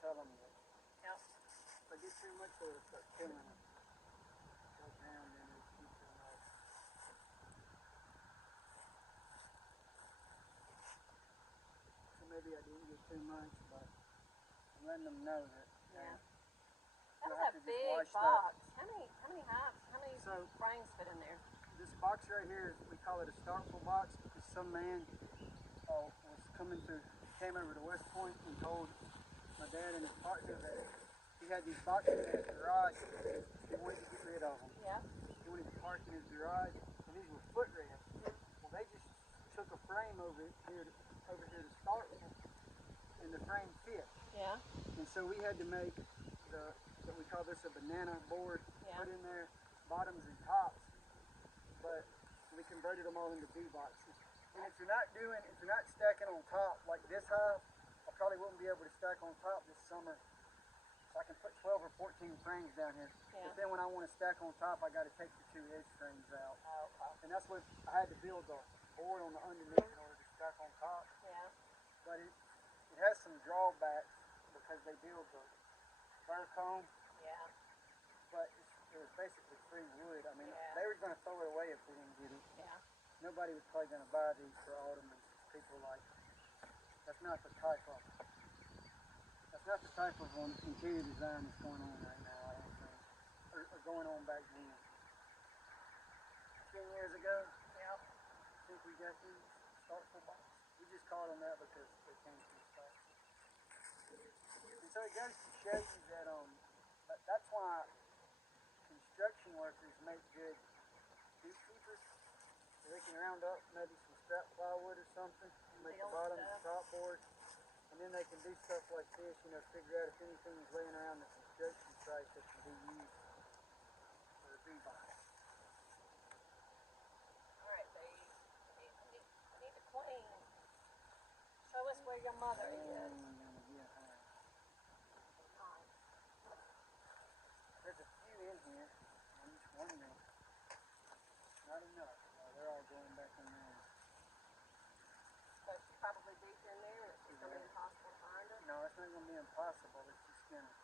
tell them that Yep. if they get too much, they'll start killing them. Right down, then they keep them up. So maybe I didn't get too much, but I'm letting them know that. Yeah. You'll That have was a to just big watch box. How many hives? How many So- frames fit in there? This box right here, we call it a startful box because some man was coming through, came over to West Point and told my dad and his partner that he had these boxes in his garage. He wanted to get rid of them. Yeah. He wanted to park in his garage, and these were footrest. Well, they just took a frame over here to start with, and the frame fit. Yeah. And so we had to make we call this a banana board, Yeah. put in there bottoms and tops, but we converted them all into B boxes. And if you're not stacking on top like this high, I probably wouldn't be able to stack on top this summer. So I can put 12 or 14 frames down here. Yeah. But then when I want to stack on top, I got to take the two edge frames out. Oh, okay. And that's what I had to build the board on the underneath in order to stack on top. Yeah. But it has some drawbacks because they build the burr comb, Yeah. but it was basically free wood. I mean, Yeah. they were going to throw it away if we didn't get it. Yeah. Nobody was probably going to buy these for autumn, and people like, that's not the type of interior design that's going on right now, I don't think, or going on back then. 10 years ago, Yep. I think we got these startful boxes. We just called them that because they came from startful. And so it goes to show you that that's why construction workers make good beekeepers. So they can round up maybe some scrap plywood or something, make the Build bottom and stuff. top board, and then they can do stuff like this, figure out if anything is laying around the construction site that can be used for a bee box. All right, babe. I need to clean. Show us where your mother is. I'm gonna get her. There's a few in here. I'm just wondering. Not enough. They're all going back in there. So she's probably deep in there. It's going to be impossible to find her. No, it's not going to be impossible. It's just going to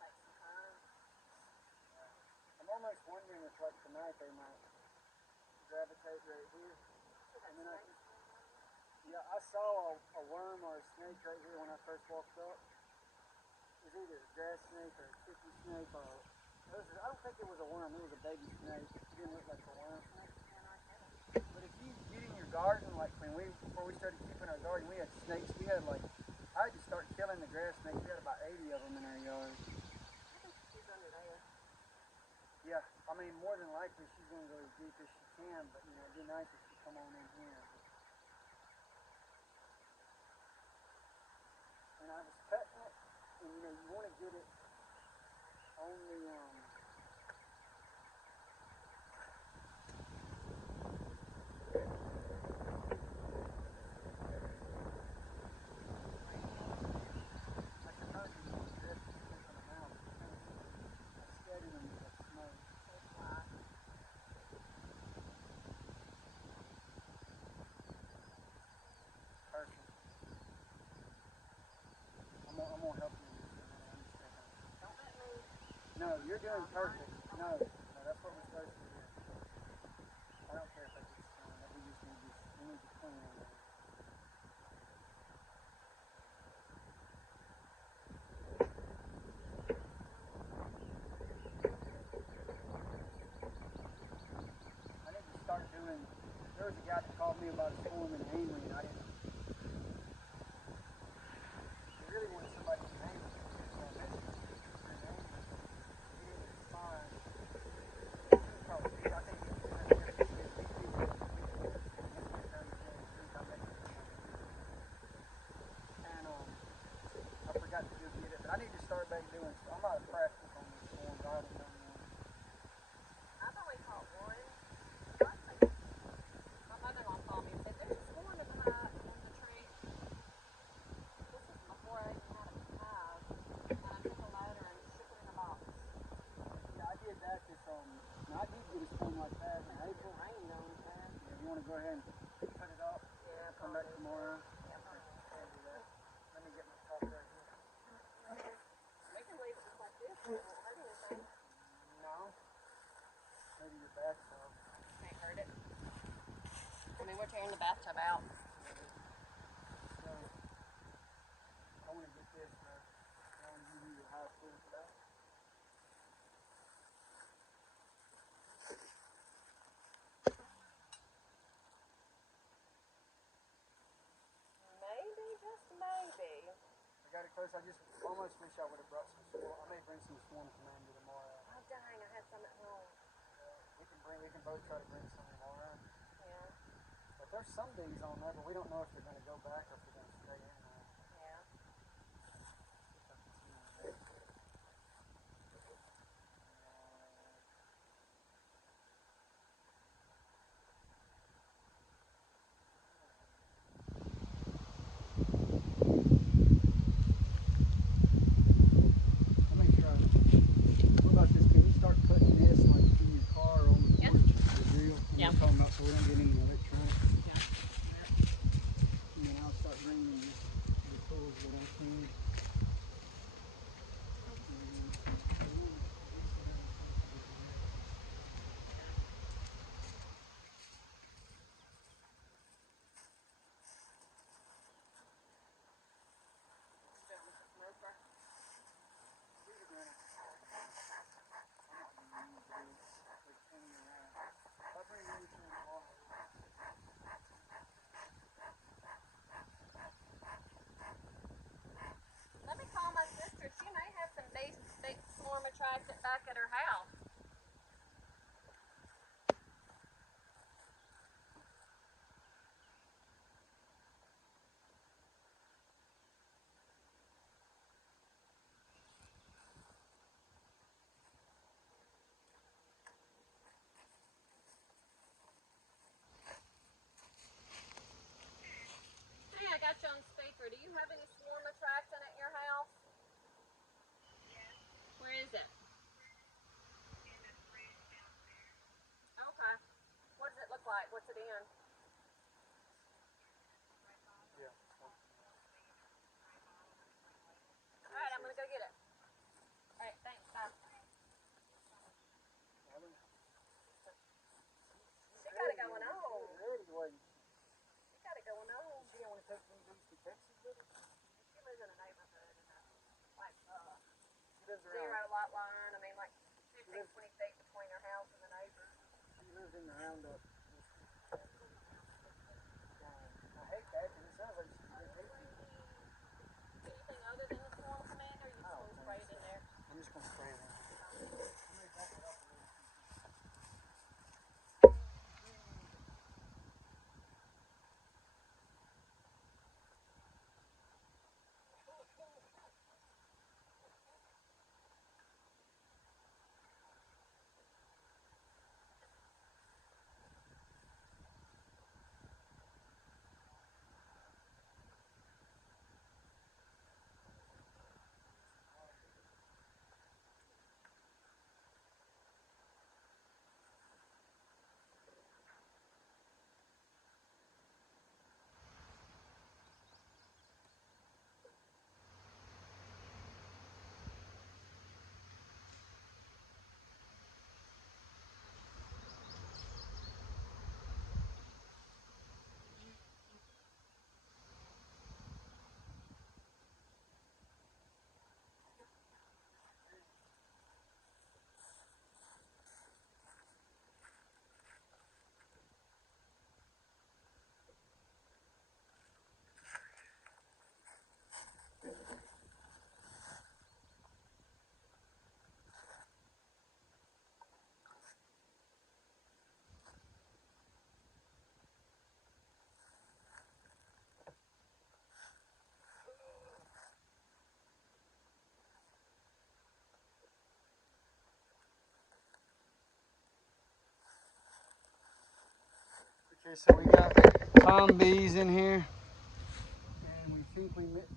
Take some time. I'm almost wondering if, like, tonight they might gravitate right here. And then I saw a worm or a snake right here when I first walked up. It was either a grass snake or a chicken snake or I don't think it was a worm. It was a baby snake. It didn't look like a worm. But if you get in your garden, like before we started keeping our garden, we had snakes. I had to start killing the grass snakes. We had about 80 of them in our yard. I think she's under there. Yeah, I mean, more than likely she's going to go as deep as she can, but it'd be nice if she come on in here. And I was cutting it, and you want to get it on the I suppose you want to dress it in the mouth. It's steady when you get smoke. That's why. Perfect. I'm gonna help you in this in a minute. I'm just taking it. Don't let me. No, you're doing perfect. No, that's what we're supposed to do. I don't care if I get stoned. We need to clean it. I need to start doing. There was a guy that called me about a storm in Amory, and I didn't. He really wanted somebody in Amory. So I messaged him in Amory. He didn't respond. I think he was and I forgot to go get it. But I need to start back doing. I'm out of practice on these storms. I haven't done one. I've only caught one. My mother-in-law called me and said, there's a swarm in the hive on the tree. This was before I even had a hive. And I took a loader and shook it in a box. Yeah, I did that this I did get a storm like that in April. It rained on time. Yeah, you want to go ahead and put it up? Yeah, Come back probably. tomorrow. Yeah, probably. I'll do that. Let me get my top right here. the bathtub. Ain't heard it. I mean, we're tearing the bathtub out. So, I want to get this, I want to give you the high school for that. Maybe, just maybe. I got it close. I just almost wish I would have brought some swarm. I may bring some swarm commander tomorrow. Oh, dang, I had some at home. We can both try to bring some tomorrow. Yeah. But there's some bees on there, but we don't know if they're going to go back or if they're going to stay in there. Yeah. Let me try. What about this? Can you start putting this like in your car or on the porch? The drill? Yeah. You're talking about so we don't get any electronics. Yeah. And then I'll start bringing the tools that I'm seeing. Let me call my sister. She may have some big swarm attractant back at her house. Hey, I got you on speaker. Do you have any swarm attractant at your house? Where is it? Okay. What does it look like? What's it in? Yeah. All right, I'm gonna go get it. All right, thanks. Bye. She got it going on. She got it going on. She don't want to take these to Texas with her? She lives in a neighborhood in a like She lives zero around. lot line. I mean, like 15, 20 feet between her house and the neighbors. She lives in the roundup. I hate that because it sounds like she's been hating me. Anything other than the swarm commander? You just gonna spray it in there? I'm just going to spray it in. I'm going to back it up a little. Okay, so we got Tom bees in here, and we think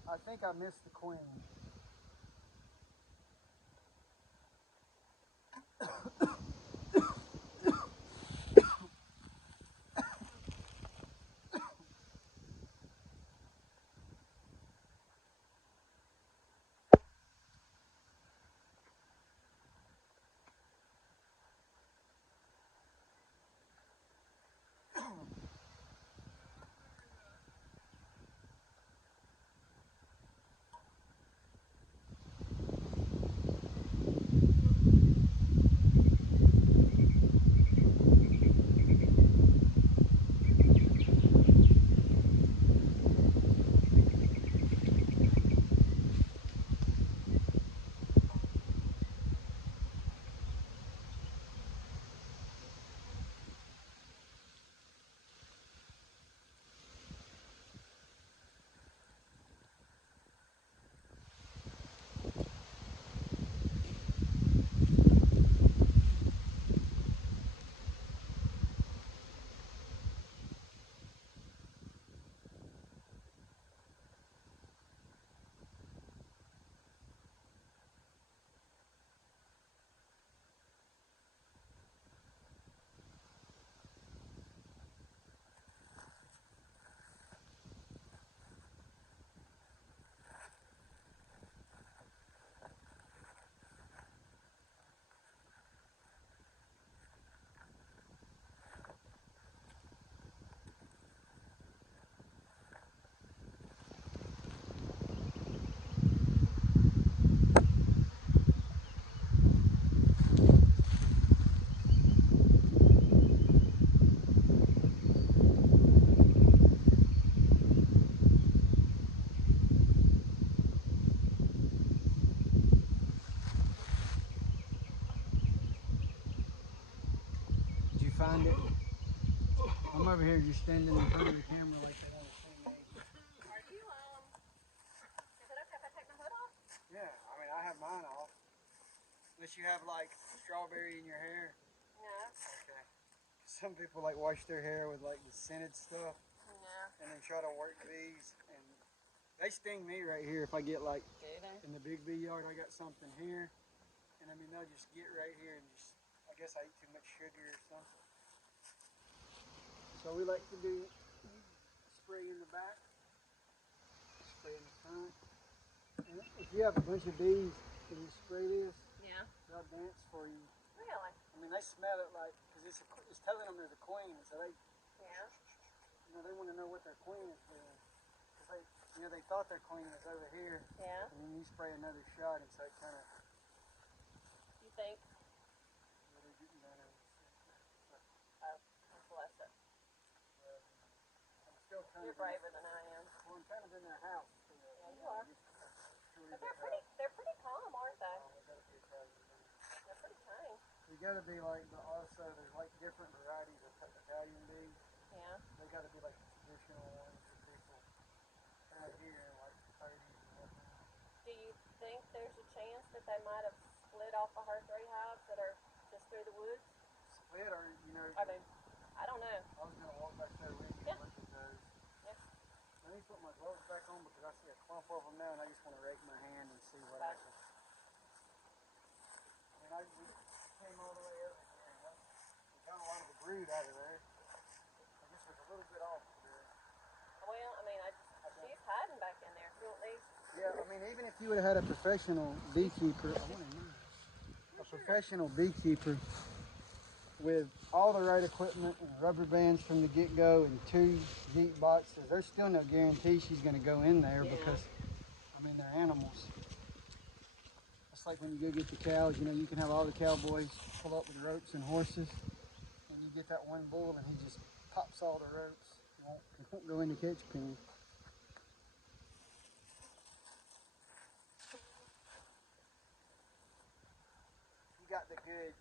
I think I missed the queen. find it. I'm over here just standing in front of the camera like they want to see me. Are you, is it okay if I take my hood off? Yeah, I mean, I have mine off. Unless you have like strawberry in your hair. No. Okay. Some people like wash their hair with like the scented stuff. Yeah. And then try to work bees. And they sting me right here if I get like Do they? in the big bee yard, I got something here. And I mean, they'll just get right here and just, I guess I eat too much sugar or something. So we like to do spray in the back, spray in the front. And if you have a bunch of bees and you spray this, Yeah. they'll dance for you. Really? I mean, they smell it like, because it's telling them there's a queen. So they, Yeah. you know, they want to know what their queen is doing. Because they, you know, they thought their queen was over here. Yeah. And then you spray another shot, and so it kind of. You think? They're getting better. Oh, bless it. I'm still kind You're of. braver than I am. Well, I'm kind of in their house. Yeah, you are. But They're they're pretty calm, aren't they? gotta be Italian. They're pretty tame. You gotta be like, but also there's like different varieties of Italian bees. Yeah. They gotta be like the traditional ones for people out here, like the 30s and whatnot. Do you think there's a chance that they might have split off of her 3 hives that are just through the woods? Split or, you know, I mean, I don't know. I was gonna walk back there with you Yeah. and look at those. Yeah. Let me put my gloves back on because I see a clump of them now and I just want to rake my hand and see what I can. I mean, we came all the way up here and we got a lot of the brood out of there. I guess there's a little bit off there. Well, I mean, she's hiding back in there. You want these? Yeah, I mean, even if you would have had a professional beekeeper, a professional beekeeper with all the right equipment and rubber bands from the get-go and 2 deep boxes, there's still no guarantee she's going to go in there because, I mean, they're animals. It's like when you go get the cows, you know, you can have all the cowboys pull up with ropes and horses, and you get that one bull and he just pops all the ropes. He won't go in the catch pen. You got the good.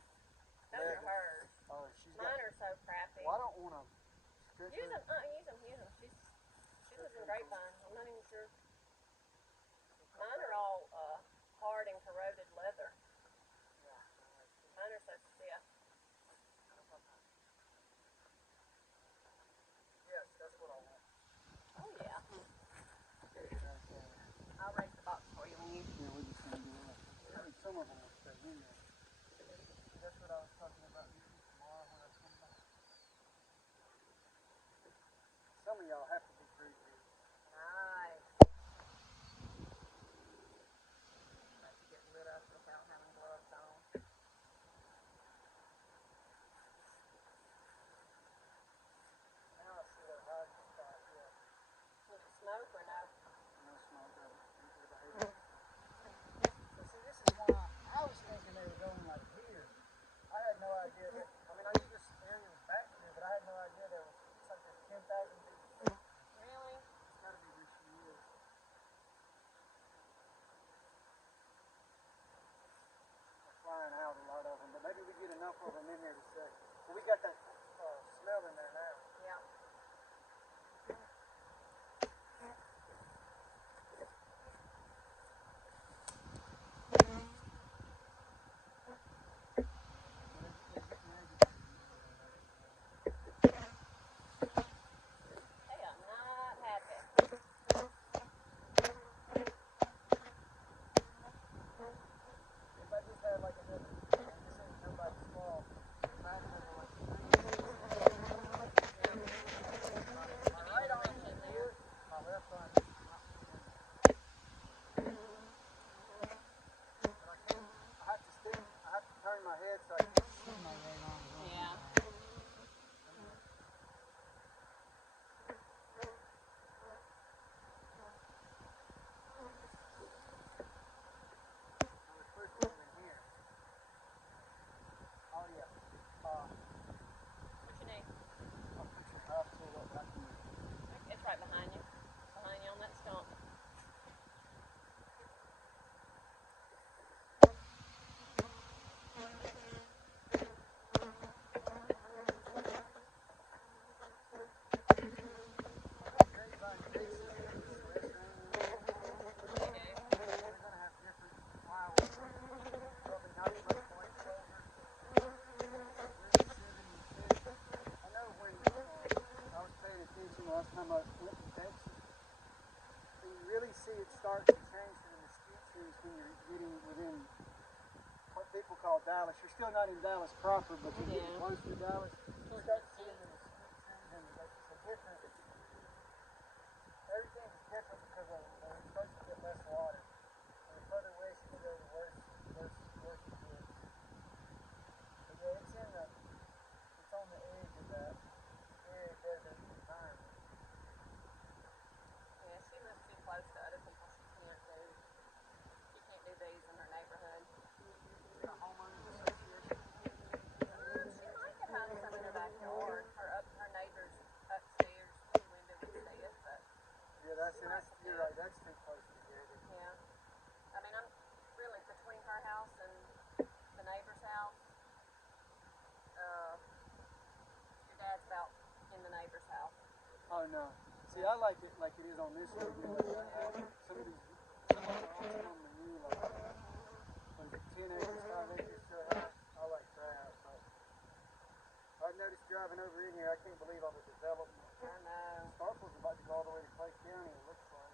Those are hers. Oh, she's Mine are so crappy. Well, I don't want to. Use them. Use them. She lives in Grapevine. I'm not even sure. Mine are all hard and corroded leather. Mine are so stiff. Yes, that's what I want. Oh yeah. I'll raise the box for you when you. Yeah, we're just going to do that. I mean, some of them will stay in there. That's what I was talking about tomorrow when I come back. Some of y'all have to be brood bees. Nice. Like to get lit up without having gloves on. Now I see their hiding spot, yeah. Was it smoke or no? No smoke of it. So see, this is why I was thinking they were going like here. I had no idea that, I mean, I knew this area was back here, but I had no idea there was, it's like there's 10,000 bees. Really? It's got to be where she is. They're flying out, a lot of them, but maybe we get enough of them in there to say. Well, we got that smell in there now. Yeah. They are not happy. If I just had like another, this ain't nobody's fault. If I had another like my right arm is here, my left arm is not. But I can't, I have to turn my head so I can see my right arm. Yeah. I was supposed to go in here. Oh yeah. What you need? I'll pull up back in. It's right behind you. Behind you on that stump. call Dallas. You're still not in Dallas proper, but you're getting Yeah. close to Dallas. You start seeing the streets and it's a different. Everything's different because of it starts to get less water. And the further west you go, the worse it gets. But yeah, it's on the edge of that very desert environment. Yeah, she moves too close to other people. She can't do these in her neighborhood. Is it a homeowners association? She might get home some in her backyard. Her neighbors upstairs, the window would see it, but Yeah, you're right. That's too close together. yeah. I mean, I'm really between her house and the neighbor's house. Your dad's about in the neighbor's house. Oh no. See, I like it like it is on this one. You know, like I have some of them are awesome to you, like 10 acres, 5 acres to a house. I like that, but I've noticed driving over in here, I can't believe all the development. I know. Starkville's about to go all the way to Clay County, it looks like.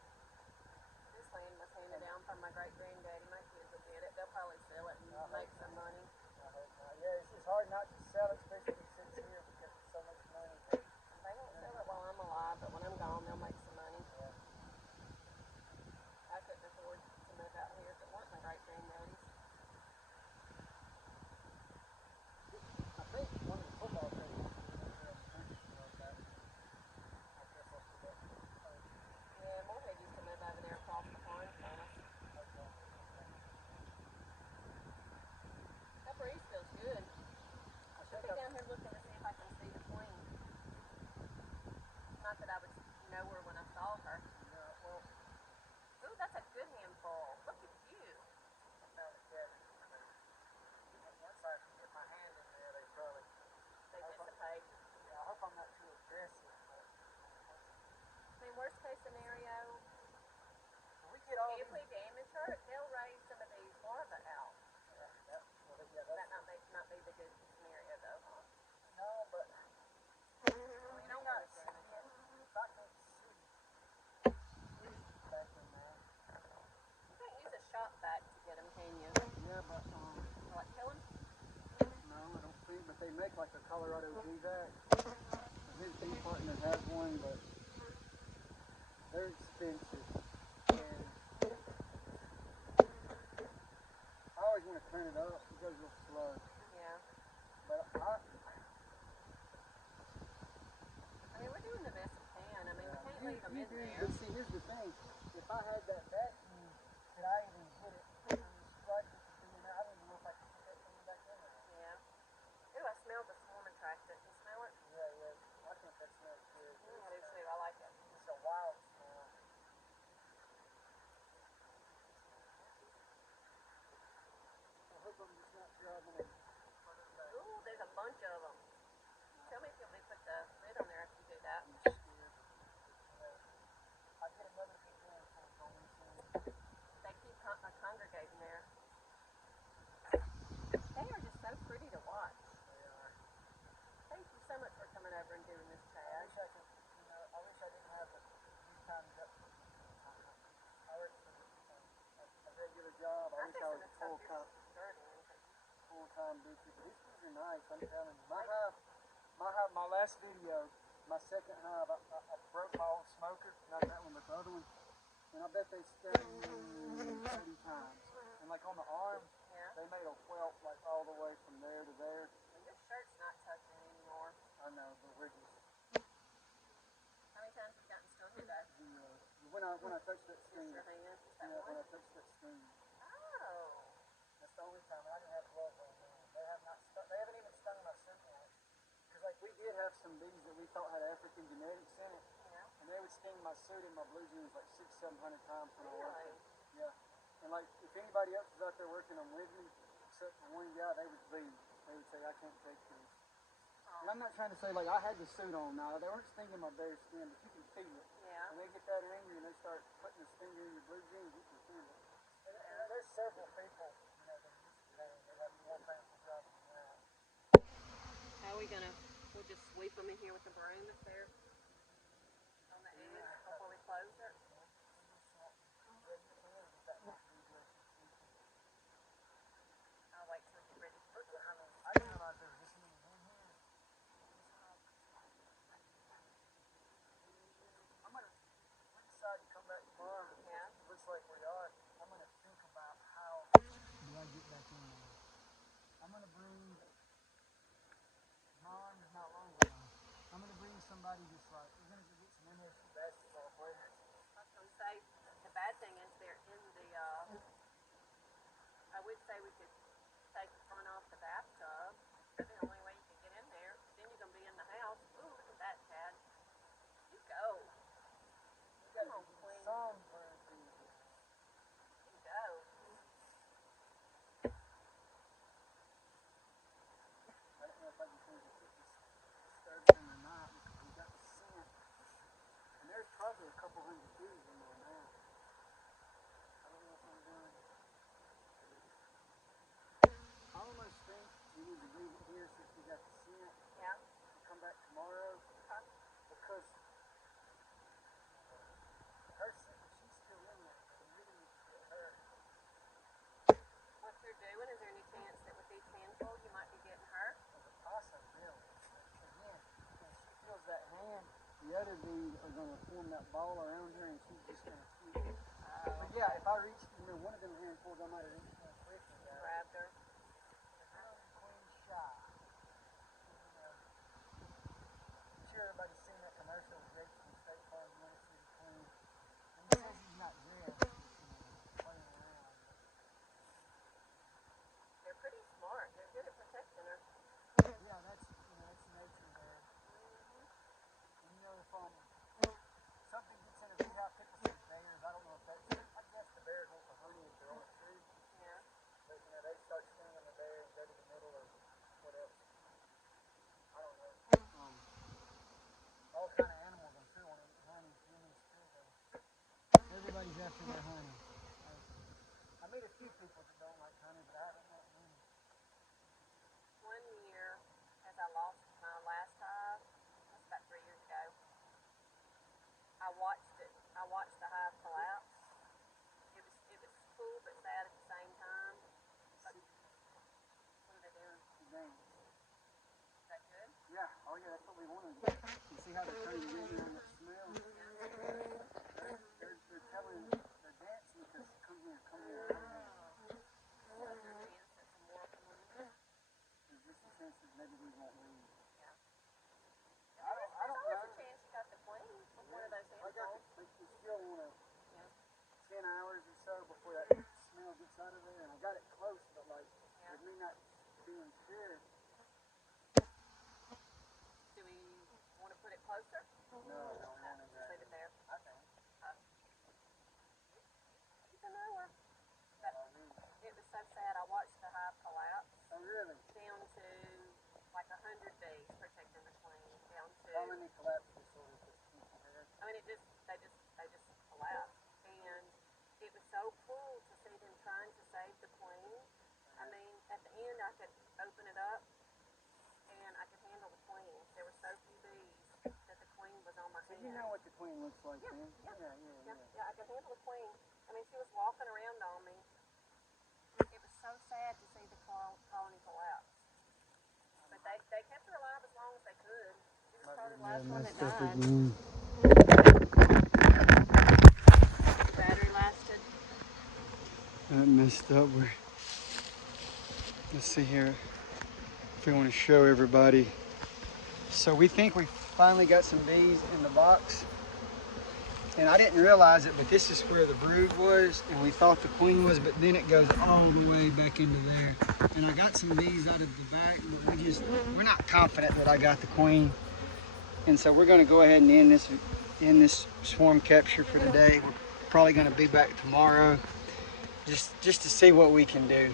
This land was handed down from my great granddaddy. My kids will get it. They'll probably sell it and make some money. I hope not. Yeah, it's hard not to sell it, especially if it sits here because it's so much money. They won't sell it while I'm alive, but when I'm gone, they'll make some money. Yeah. I couldn't afford to move out here if it weren't my great granddaddy's. I think one of the football coaches was over there on the country club back. I guess that's the best. Yeah, Moorhead used to live over there across the pond from us. Okay. That breeze feels good. I I'll think be down here looking to see if I can see the queen. Not that I would know her when I saw her. yeah, well, Ooh, that's a good handful. Look at you. I found a cabin. Once I get my hand in there, they probably. They dissipate. Yeah, I hope I'm not too aggressive. But I mean, worst case scenario, when we get all if these, we damage her, they'll raise some of these larvae out. That not be the good scenario though, huh? no, but Well, you don't want to damage it. if I can't see back in there, You can't use a shop vac to get them, can you? yeah, but Like kill them? no, I don't think. But they make like a Colorado D-Vac. His B partner has one, but they're expensive. And I always want to turn it up. It goes real slow. Yeah. But I mean, we're doing the best we can. I mean, we can't leave them you in do. there. But see, here's the thing. If I had that vacuum, could I even get it? I mean, she's like it could be in there. I don't even know if I could put that thing back in there. Yeah. Ooh, I smell the swarm attractant. You smell it? Yeah. I think that smells good. I do too. I like it. It's a wild smell. I hope I'm just not driving it further back. Ooh, there's a bunch of them. Tell me if you'll be put the lid on there after you do that. I'm scared. Yeah. I get another big handful on this end. They keep congregating there. They are just so pretty to watch. They are. Thank you so much for coming over and doing this, I Chad. wish I could, I wish I didn't have these times up. I work for a regular job. I wish I was a full-time beacher. But these things are nice, I'm telling you. My last video, my second hive, I broke my old smoker, not that one, but the other one. And I bet they stung me 30 times. And like on the arm, Yeah. they made a welt like all the way from there to there. Well, your shirt's not tucking anymore. I know, but we're just How many times have you gotten stung today? when I touched that Just string. your hand? Just that Yeah, one? when I touched that string. Oh. That's the only time, and I didn't have gloves on then. They haven't even stung my suit once. Because like we did have some bees that we thought had African genetics in it, Yeah. and they would sting my suit and my blue jeans like 600-700 times when I worked Really? it. Yeah. And like if anybody else was out there working them with me, except for one guy, they would leave. They would say, I can't take this. Oh. And I'm not trying to say like I had the suit on now. They weren't stinging my bare skin, but you can feel it. Yeah. When they get that angry and they start putting the stinger in your blue jeans, you can feel it. And there's several people, that use the pain. They have more painful jobs than that. How are we gonna? We'll just sweep them in here with the broom if they're on the edge before we close it. I'll wait till we get I'm gonna bring. My arm is not long enough. I'm gonna bring somebody just like we're gonna go get some NFC basketball players. I was gonna say the bad thing is they're in the. I would say we could take the front off the bathtub. That's the only way you can get in there. Then you're gonna be in the house. Ooh, look at that, Chad. You go. You Come gotta on, do Queen. some burn things. You go. I don't know if I can change the disturbing or not because we got the scent. And there's probably a couple hundred bees in there now. I don't know if I'm going. I almost think we need to leave it here since we got the scent. Yeah. And come back tomorrow Huh? because her scent, she's still in there. We really need to get her. What they're doing, is there any chance that with each handful you might be getting her? There's a possibility. Again, when she feels that hand, the other bees are going to form that ball around her and she's just going to shoot. But yeah, if I reach, one of them handfuls, I might have reached more quick and Grabbed her. Queen shy. I'm sure everybody's seen that commercial with Jake from State Farm. You want to see the queen. And he says he's not there, playing around. They're pretty smart. They're good at protecting her. Yeah, that's nature there. And if something gets in a beehive, people say bears. I don't know if that's. I guess the bears want the honey if they're on a tree. Yeah. But they start stinging the bear and go to the middle or what else. I don't know. All kind of animals I'm sure want to eat honey. Humans too though. Everybody's after their honey. I meet a few people that don't like honey, but I haven't met many. One year, as I lost my last hive, that's about 3 years ago, I watched it. I watched the hive collapse. It was cool but sad at the same time. But what are they doing? Dance. Is that good? Yeah, oh yeah, that's what we wanted. You see how they're turning in on that smell? They're telling, they're dancing because come here, come here, come here. There's a chance that some more can leave. There's just a chance that maybe we won't leave. Yeah. I don't There's always know. a chance you got the queen with one of those I got handfuls. to still want to Yeah. 10 hours or so before that smell gets out of there. And I got it close, but like, with me not being sure. Do we want to put it closer? No, I don't want to. Just leave it there. I think. You can know her. It was so sad. I watched the hive collapse. Oh, really? Down to like 100 bees protecting the queen. Down to. How many collapse disorders does people have? I mean, they just collapsed, and it was so cool to see them trying to save the queen. I mean, at the end, I could open it up, and I could handle the queen. There were so few bees that the queen was on my hand. You know what the queen looks like, Yeah, man? yeah. Yeah, I could handle the queen. I mean, she was walking around on me. It was so sad to see the colony collapse. But they kept her alive as long as they could. She was probably the last one that died. Battery lasted. That messed up. Let's see here if we want to show everybody. So we think we finally got some bees in the box. And I didn't realize it, but this is where the brood was, and we thought the queen was, but then it goes all the way back into there. And I got some bees out of the back, but we're not confident that I got the queen. And so we're going to go ahead and end this swarm capture for today. We're probably going to be back tomorrow just to see what we can do.